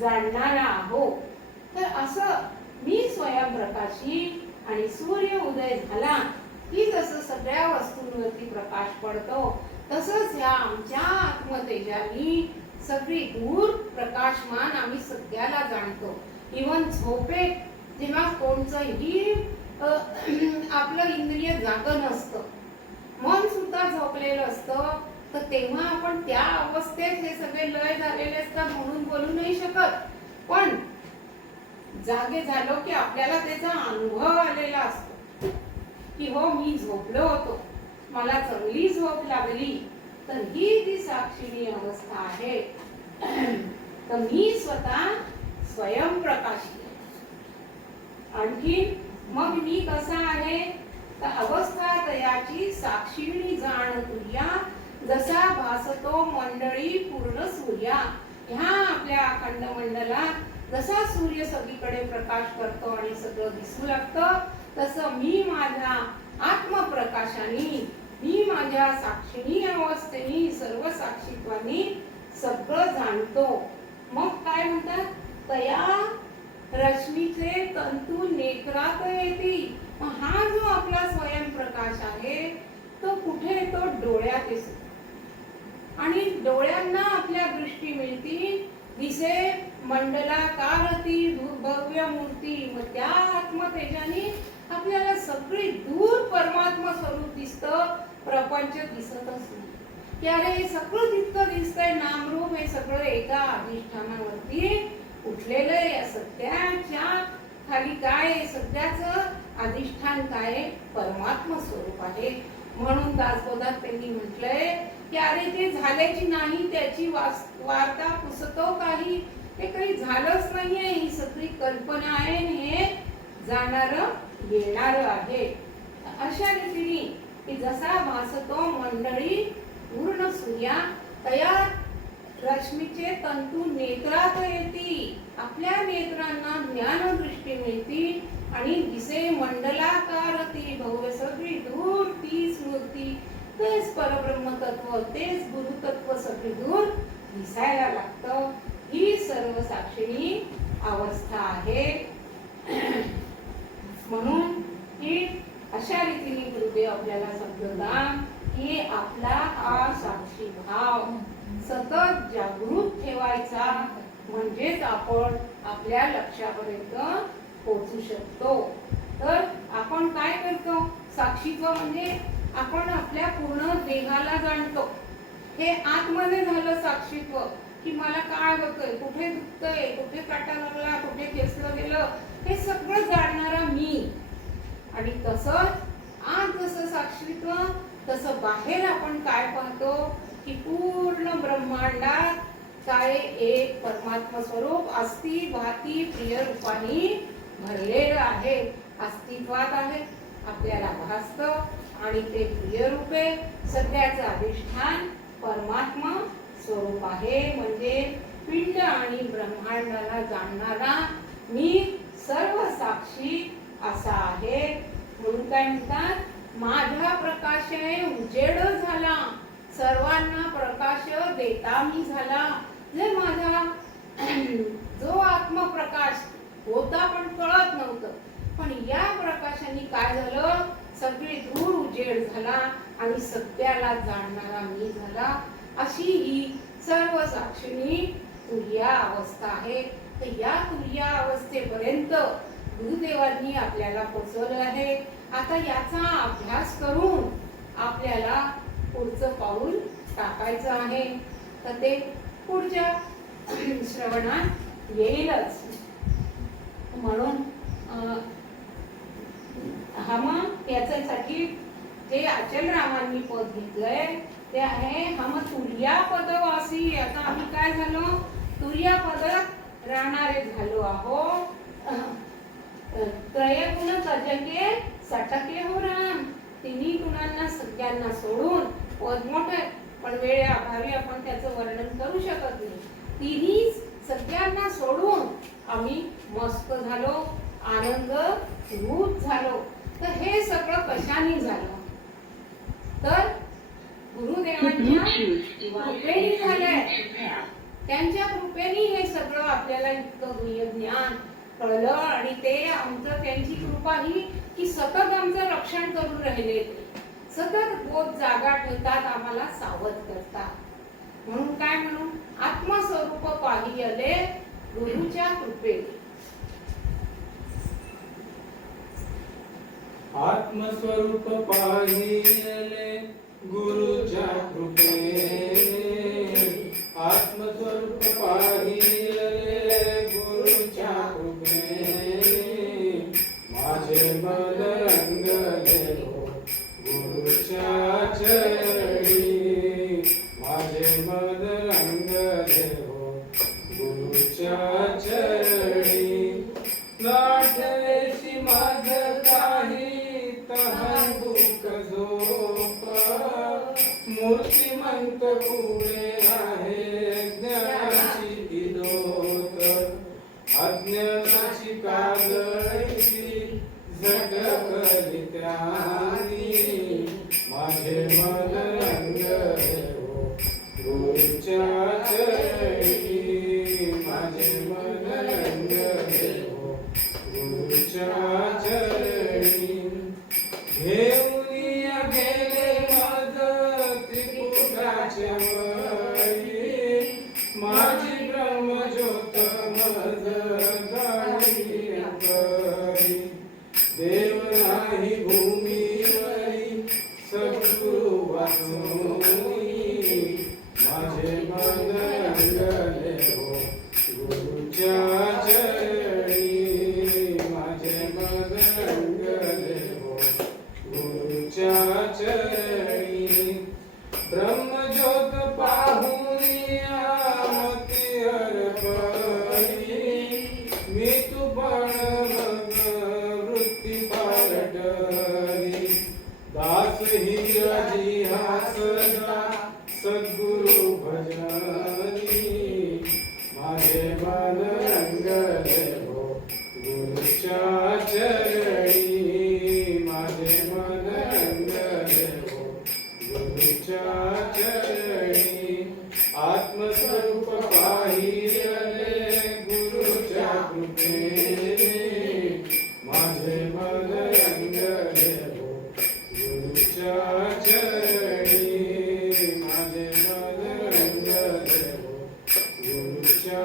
जाणणारा आहो. तर असं मी स्वयंप्रकाशी आणि सूर्य उदय झाला की जसं सगळ्या वस्तूंवरती प्रकाश पडतो तसंच ह्या आमच्या आत्मतेजानी सगळी दूर प्रकाशमान आम्ही सगळ्याला जाणतो. इवन झोपेत जेव्हा कोणचंही आपलं इंद्रिय जागं नसतं, मन सुद्धा झोपलेलं असतं, तर तेव्हा आपण त्या अवस्थेत हे सगळे लय झालेले असतात म्हणून बोलू नाही शकत. पण जागे झालो की आपल्याला त्याचा अनुभव आलेला असतो की हो मी झोपलो होतो, मला चांगली झोप लागली. तर ही जी साक्षिणी अवस्था आहे तर मी स्वतः स्वयंप्रकाशी. आणखी मग मी कसा आहे तर अवस्था तयाची साक्षिणी जाण तुर्या, जसा भासतो मंडळी पूर्ण सूर्या. ह्या आपल्या अखंड मंडलात जसा सूर्य सगळीकडे प्रकाश करतो आणि सगळं दिसू लागतं, तसं मी माझ्या आत्मप्रकाशाने, मी माझ्या साक्षिणी अवस्थेने, सर्व साक्षीत्वानी सगळं जाणतो. मग काय म्हणतात, तया रश्मीचे तंतू नेत्रात येते. हा जो आपला स्वयंप्रकाश आहे तो कुठे, तो डोळ्यात येतो आणि डोळ्यांना आपल्या दृष्टी मिळती, दिसे मंडलाकारती भव्य मूर्ती. मग त्या आत्मतेजाने आपल्याला सगळी दूर परमात्मा स्वरूप दिसतं, प्रपंच दिसतच नाही. की अरे हे सगळं जितकं दिसतंय नामरूप हे सगळं एका अधिष्ठानावरती उठलेलं आहे. या सत्याच्या खाली काय, सत्याचं अधिष्ठान काय, परमात्मा स्वरूप आहे. म्हणून दासबोधात त्यांनी म्हटलंय की अरे ते झाल्याची नाही त्याची वार्ता पुसतो काही, हे काही झालंच नाहीये, ही सगळी कल्पना आहे, हे जाणार येणार आहे. अशा रीतीने की जसा भासतो मंडळी पूर्ण सूर्या तया रश्मीचे तंतू नेत्रात येती, आपल्या नेत्रांना ज्ञान दृष्टी मिळती आणि दिसे मंडलाकार ती भव्य सगळी दूर ती स्मृती, तेच परब्रह्म तत्व तेच गुरु तत्व सगळी दूर दिसायला लागतं. ही सर्व साक्षिणी अवस्था आहे. म्हणून ही अशा रीतीने गुरुदेव आपल्याला समजवतात की आपला हा साक्षी भाव सतत जागृत ठेवायचा, म्हणजेच आपण आपल्या लक्ष्यापर्यंत पोहोचू शकतो. तर आपण काय करतो? साक्षीत्व म्हणजे आपण आपल्या पूर्ण देहाला जाणतो. हे आतमध्ये झालं साक्षीत्व की मला काय होतंय, कुठे दुखतंय, कुठे काटा लागला, कुठे खेचलं गेलं, हे सगळं जाणणारा मी. आणि तसंच आत जसं साक्षीत्व तसं बाहेर आपण काय पाहतो की पूर्ण ब्रह्मांडात काय एक परमात्मा स्वरूप अस्ति भाती प्रिय रूपाने भरलेलं आहे, अस्तित्वात आहे, आपल्याला भासतं आणि ते प्रिय रूपे सगळ्याचं अधिष्ठान परमात्मा स्वरूप आहे. म्हणजे पिंड आणि ब्रह्मांडाला जाणणारा मी सर्व साक्षी असा आहे. म्हणून काय म्हणतात, माझ्या प्रकाशे उजेड झाला, सर्वांना प्रकाश देता मी झाला. जे माझा जो आत्मप्रकाश होता पण कळत नव्हतं, पण या प्रकाशाने काय झालं, सगळे दूर उजेड झाला आणि सत्याला जाणणारा मी झाला. अशी ही सर्व साक्षिणी तुर्या अवस्था आहे. तर या तुर्या अवस्थेपर्यंत गुरुदेवांनी आपल्याला पोचवलं आहे. आता याचा अभ्यास करून आपल्याला पुढचं पाऊल टाकायचं आहे. तर ते पुढच्या श्रवणात येईलच. म्हणून मग याच्यासाठी जे अचलरामांनी पद घेतलंय ते आहे हम तुर्या पदवासी. आता आम्ही काय झालो, तुर्या पदात राहणारे झालो आहो. त्रयगुण तजके सटके हो राम. तिन्ही गुणांना सगळ्यांना सोडून पद मोठे पण वेळेअभावी आपण त्याचं वर्णन करू शकत नाही. तिन्ही सगळ्यांना सोडून आम्ही मस्त झालो, आनंद भूत झालो. तर हे सगळं कशाने झालं, तर गुरुदेवांच्या कृपेने झालंय. त्यांच्या कृपेने हे सगळं आपल्याला इतकं गुह्य ज्ञान कळलं. आणि ते आमचं त्यांची कृपा ही की सतत आमचं रक्षण करून राहिले, सतत बोध जागा ठेवतात, आम्हाला सावध करतात. म्हणून काय म्हणू, आत्मस्वरूप पाहिले गुरुच्या कृपेने. आत्मस्वरूप पाहिले गुरुच्या कृपेने, आत्मस्वरूप पाहिले गुरुच्या कृपेने. माझे मन रंगले हो गुरुच्या चरणी, माझे मन रंगले हो गुरुच्या चरणी. नाठवेशी माझ काही तहान दुःख झोप, मूर्तिमंत पुढे आहे ज्ञानाची विदोत. अज्ञानाची काजळी झटकली त्यानी, माझे मन रंगले हो गुरुच्या चरणी, माझे मन रंगले हो गुरुच्या चरणी. घेऊनिया गेले माझ त्रिपुटाच्या वळी, माझी ब्रह्मज्योत मज गाणी अंतरी. देव नाही भूमीवरी सद्गुरु वाचुनी, माझे मन रंगले हो गुरुच्या चरणी, माझे मन रंगले हो गुरुच्या चरणी. ब्रह्मज्योत पाहुनिया मती अर्पणी, मी तू पण मग वृत्ती पालटली. दास ही चरणी माझे मन रंगले हो गुरुच्या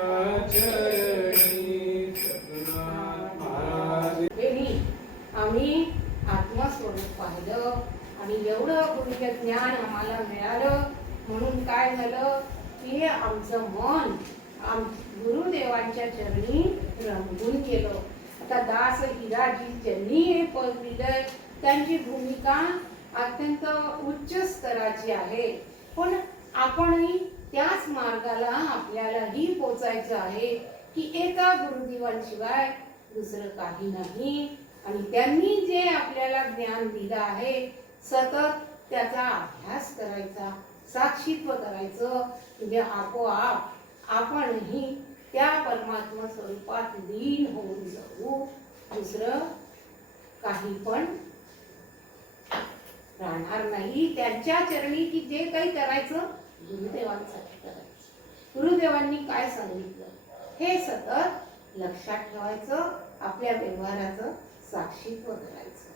चरणी सद्गुरुनाथ महाराज. बेनी आम्ही आत्मस्वरूप पाहिलं आणि एवढं गुरुचे ज्ञान आम्हाला मिळालं म्हणून काय झालं की आमचं मन गुरुदेवांच्या चरणी रंगून गेलं. आता दास हिराजी ज्यांनी हे पद दिलंय त्यांची भूमिका अत्यंत उच्च स्तराची आहे, पण आपणही त्याच मार्गाला आपल्यालाही पोचायचं आहे की एका गुरुदेवांशिवाय दुसरं काही नाही. आणि त्यांनी जे आपल्याला ज्ञान दिलं आहे सतत त्याचा अभ्यास करायचा, साक्षीत्व करायचं, म्हणजे आपोआप आपणही त्या परमात्मा स्वरूपात लीन होऊन जाऊ. दुसरं काही पण राहणार नाही. त्यांच्या चरणी की जे काही करायचं गुरुदेवांसाठी करायचं. गुरुदेवांनी काय सांगितलं हे सतत लक्षात ठेवायचं, आपल्या व्यवहाराचं साक्षीत्व करायचं.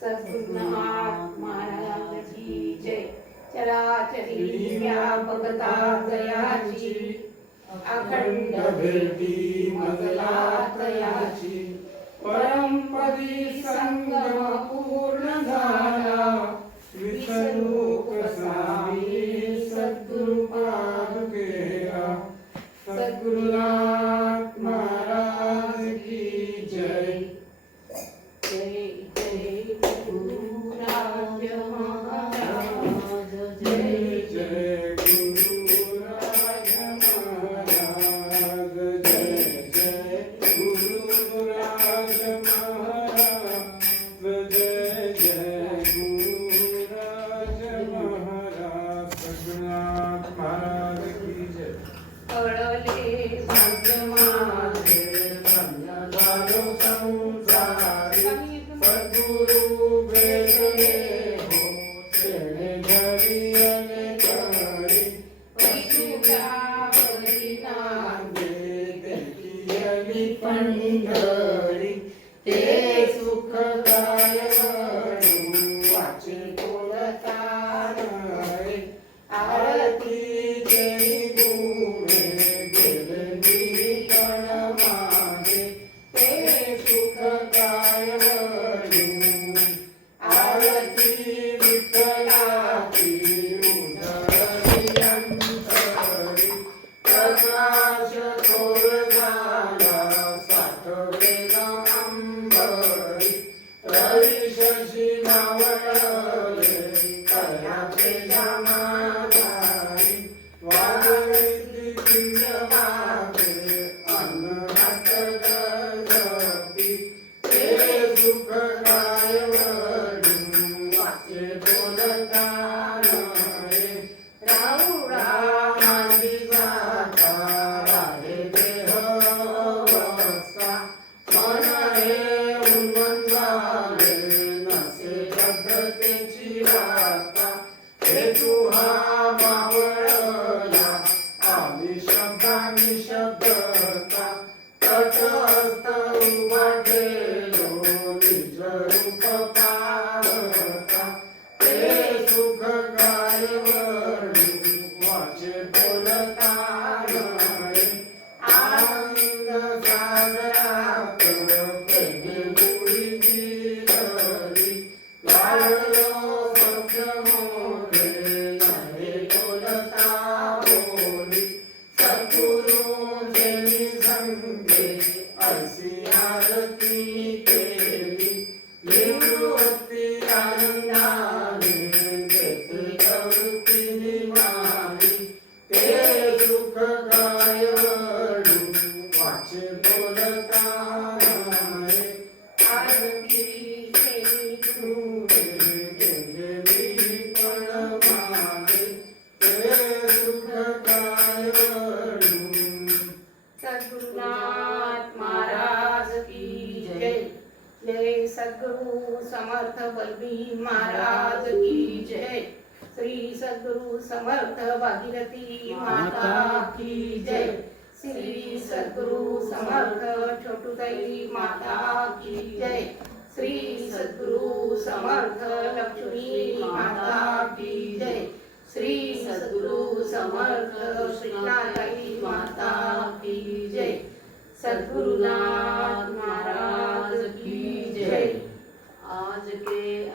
सद्गुरुनाथ महाराजांची जय. चराचरी व्यापकता जयाची अखंड भेटी मजला तयाची परमपदी संगम पूर्ण झाला. विसरू कसा मी सद्गुरुपाद गेला. सद्गुरुनाथ महाराज की जय. जय जय गुरुराज महाराज जय. जय गुरुराज महाराज जय. जय गुरुराज महाराज जय. जय गुरुराज महाराज. सद्गुरुनाथ महाराज की जय. कळले भाग्य माझे धन्य झालो संसारी सद्गुरु भेटले हो तेणे घरी अनेकरी. वैकुंठावरी नांदे देखियली पंढरी ते सुखदाय वडू वाचे बोलता रे. आरती जय गुणे गेले निरीक्षण मागे ते सुखदाय वडू. आरती विठ्ठलाची उधळली अंतरी. प्रकाश थोर झाला साठवेला अंबरी. रवी शशी मावळले कळ्याचे जमादारी. वादळी चिंज मागे अन्नघाट गजती. ते सुखदाय वडू वाचे बोलता रे. राहुळा माझी जाता राहे देह अवस्था. मन हे उन्मन झाले नसे पद्धतीची वार्ता. हे तुहा मावळला आली शब्दांनी शब्दता. तटस्थ उभा ठेलो निज रूप पाहता. ते सुख काय वडू वाचे बोलता रे. आनंद सागरात प्रेमे बुडी गिरली. लागलो सख्य मोरे नहे बोलता बोली. सद्गुरु जेनी संगे अशी आरती केली. निवृत्ती आनंदाने जेथे प्रवृत्ती निमाली. ते सुख काय वडू वाचे बोलता रे. आरती केली गुरुने गेलेली पण मागे. ते सुख काय वडू. सद्गुरुनाथ महाराज की जय. जय सद्गुरु समर्थ बलबीर महाराज की जय. श्री सद्गुरु समर्थ भागीरथी माता की जय. श्री सद्गुरु समर्थ छोटुताई माता की जय. श्री सद्गुरु समर्थ लक्ष्मी माता की जय। श्री सद्गुरु समर्थ श्रीनाथाई माता की जय। सद्गुरुनाथ महाराज की जय। आज के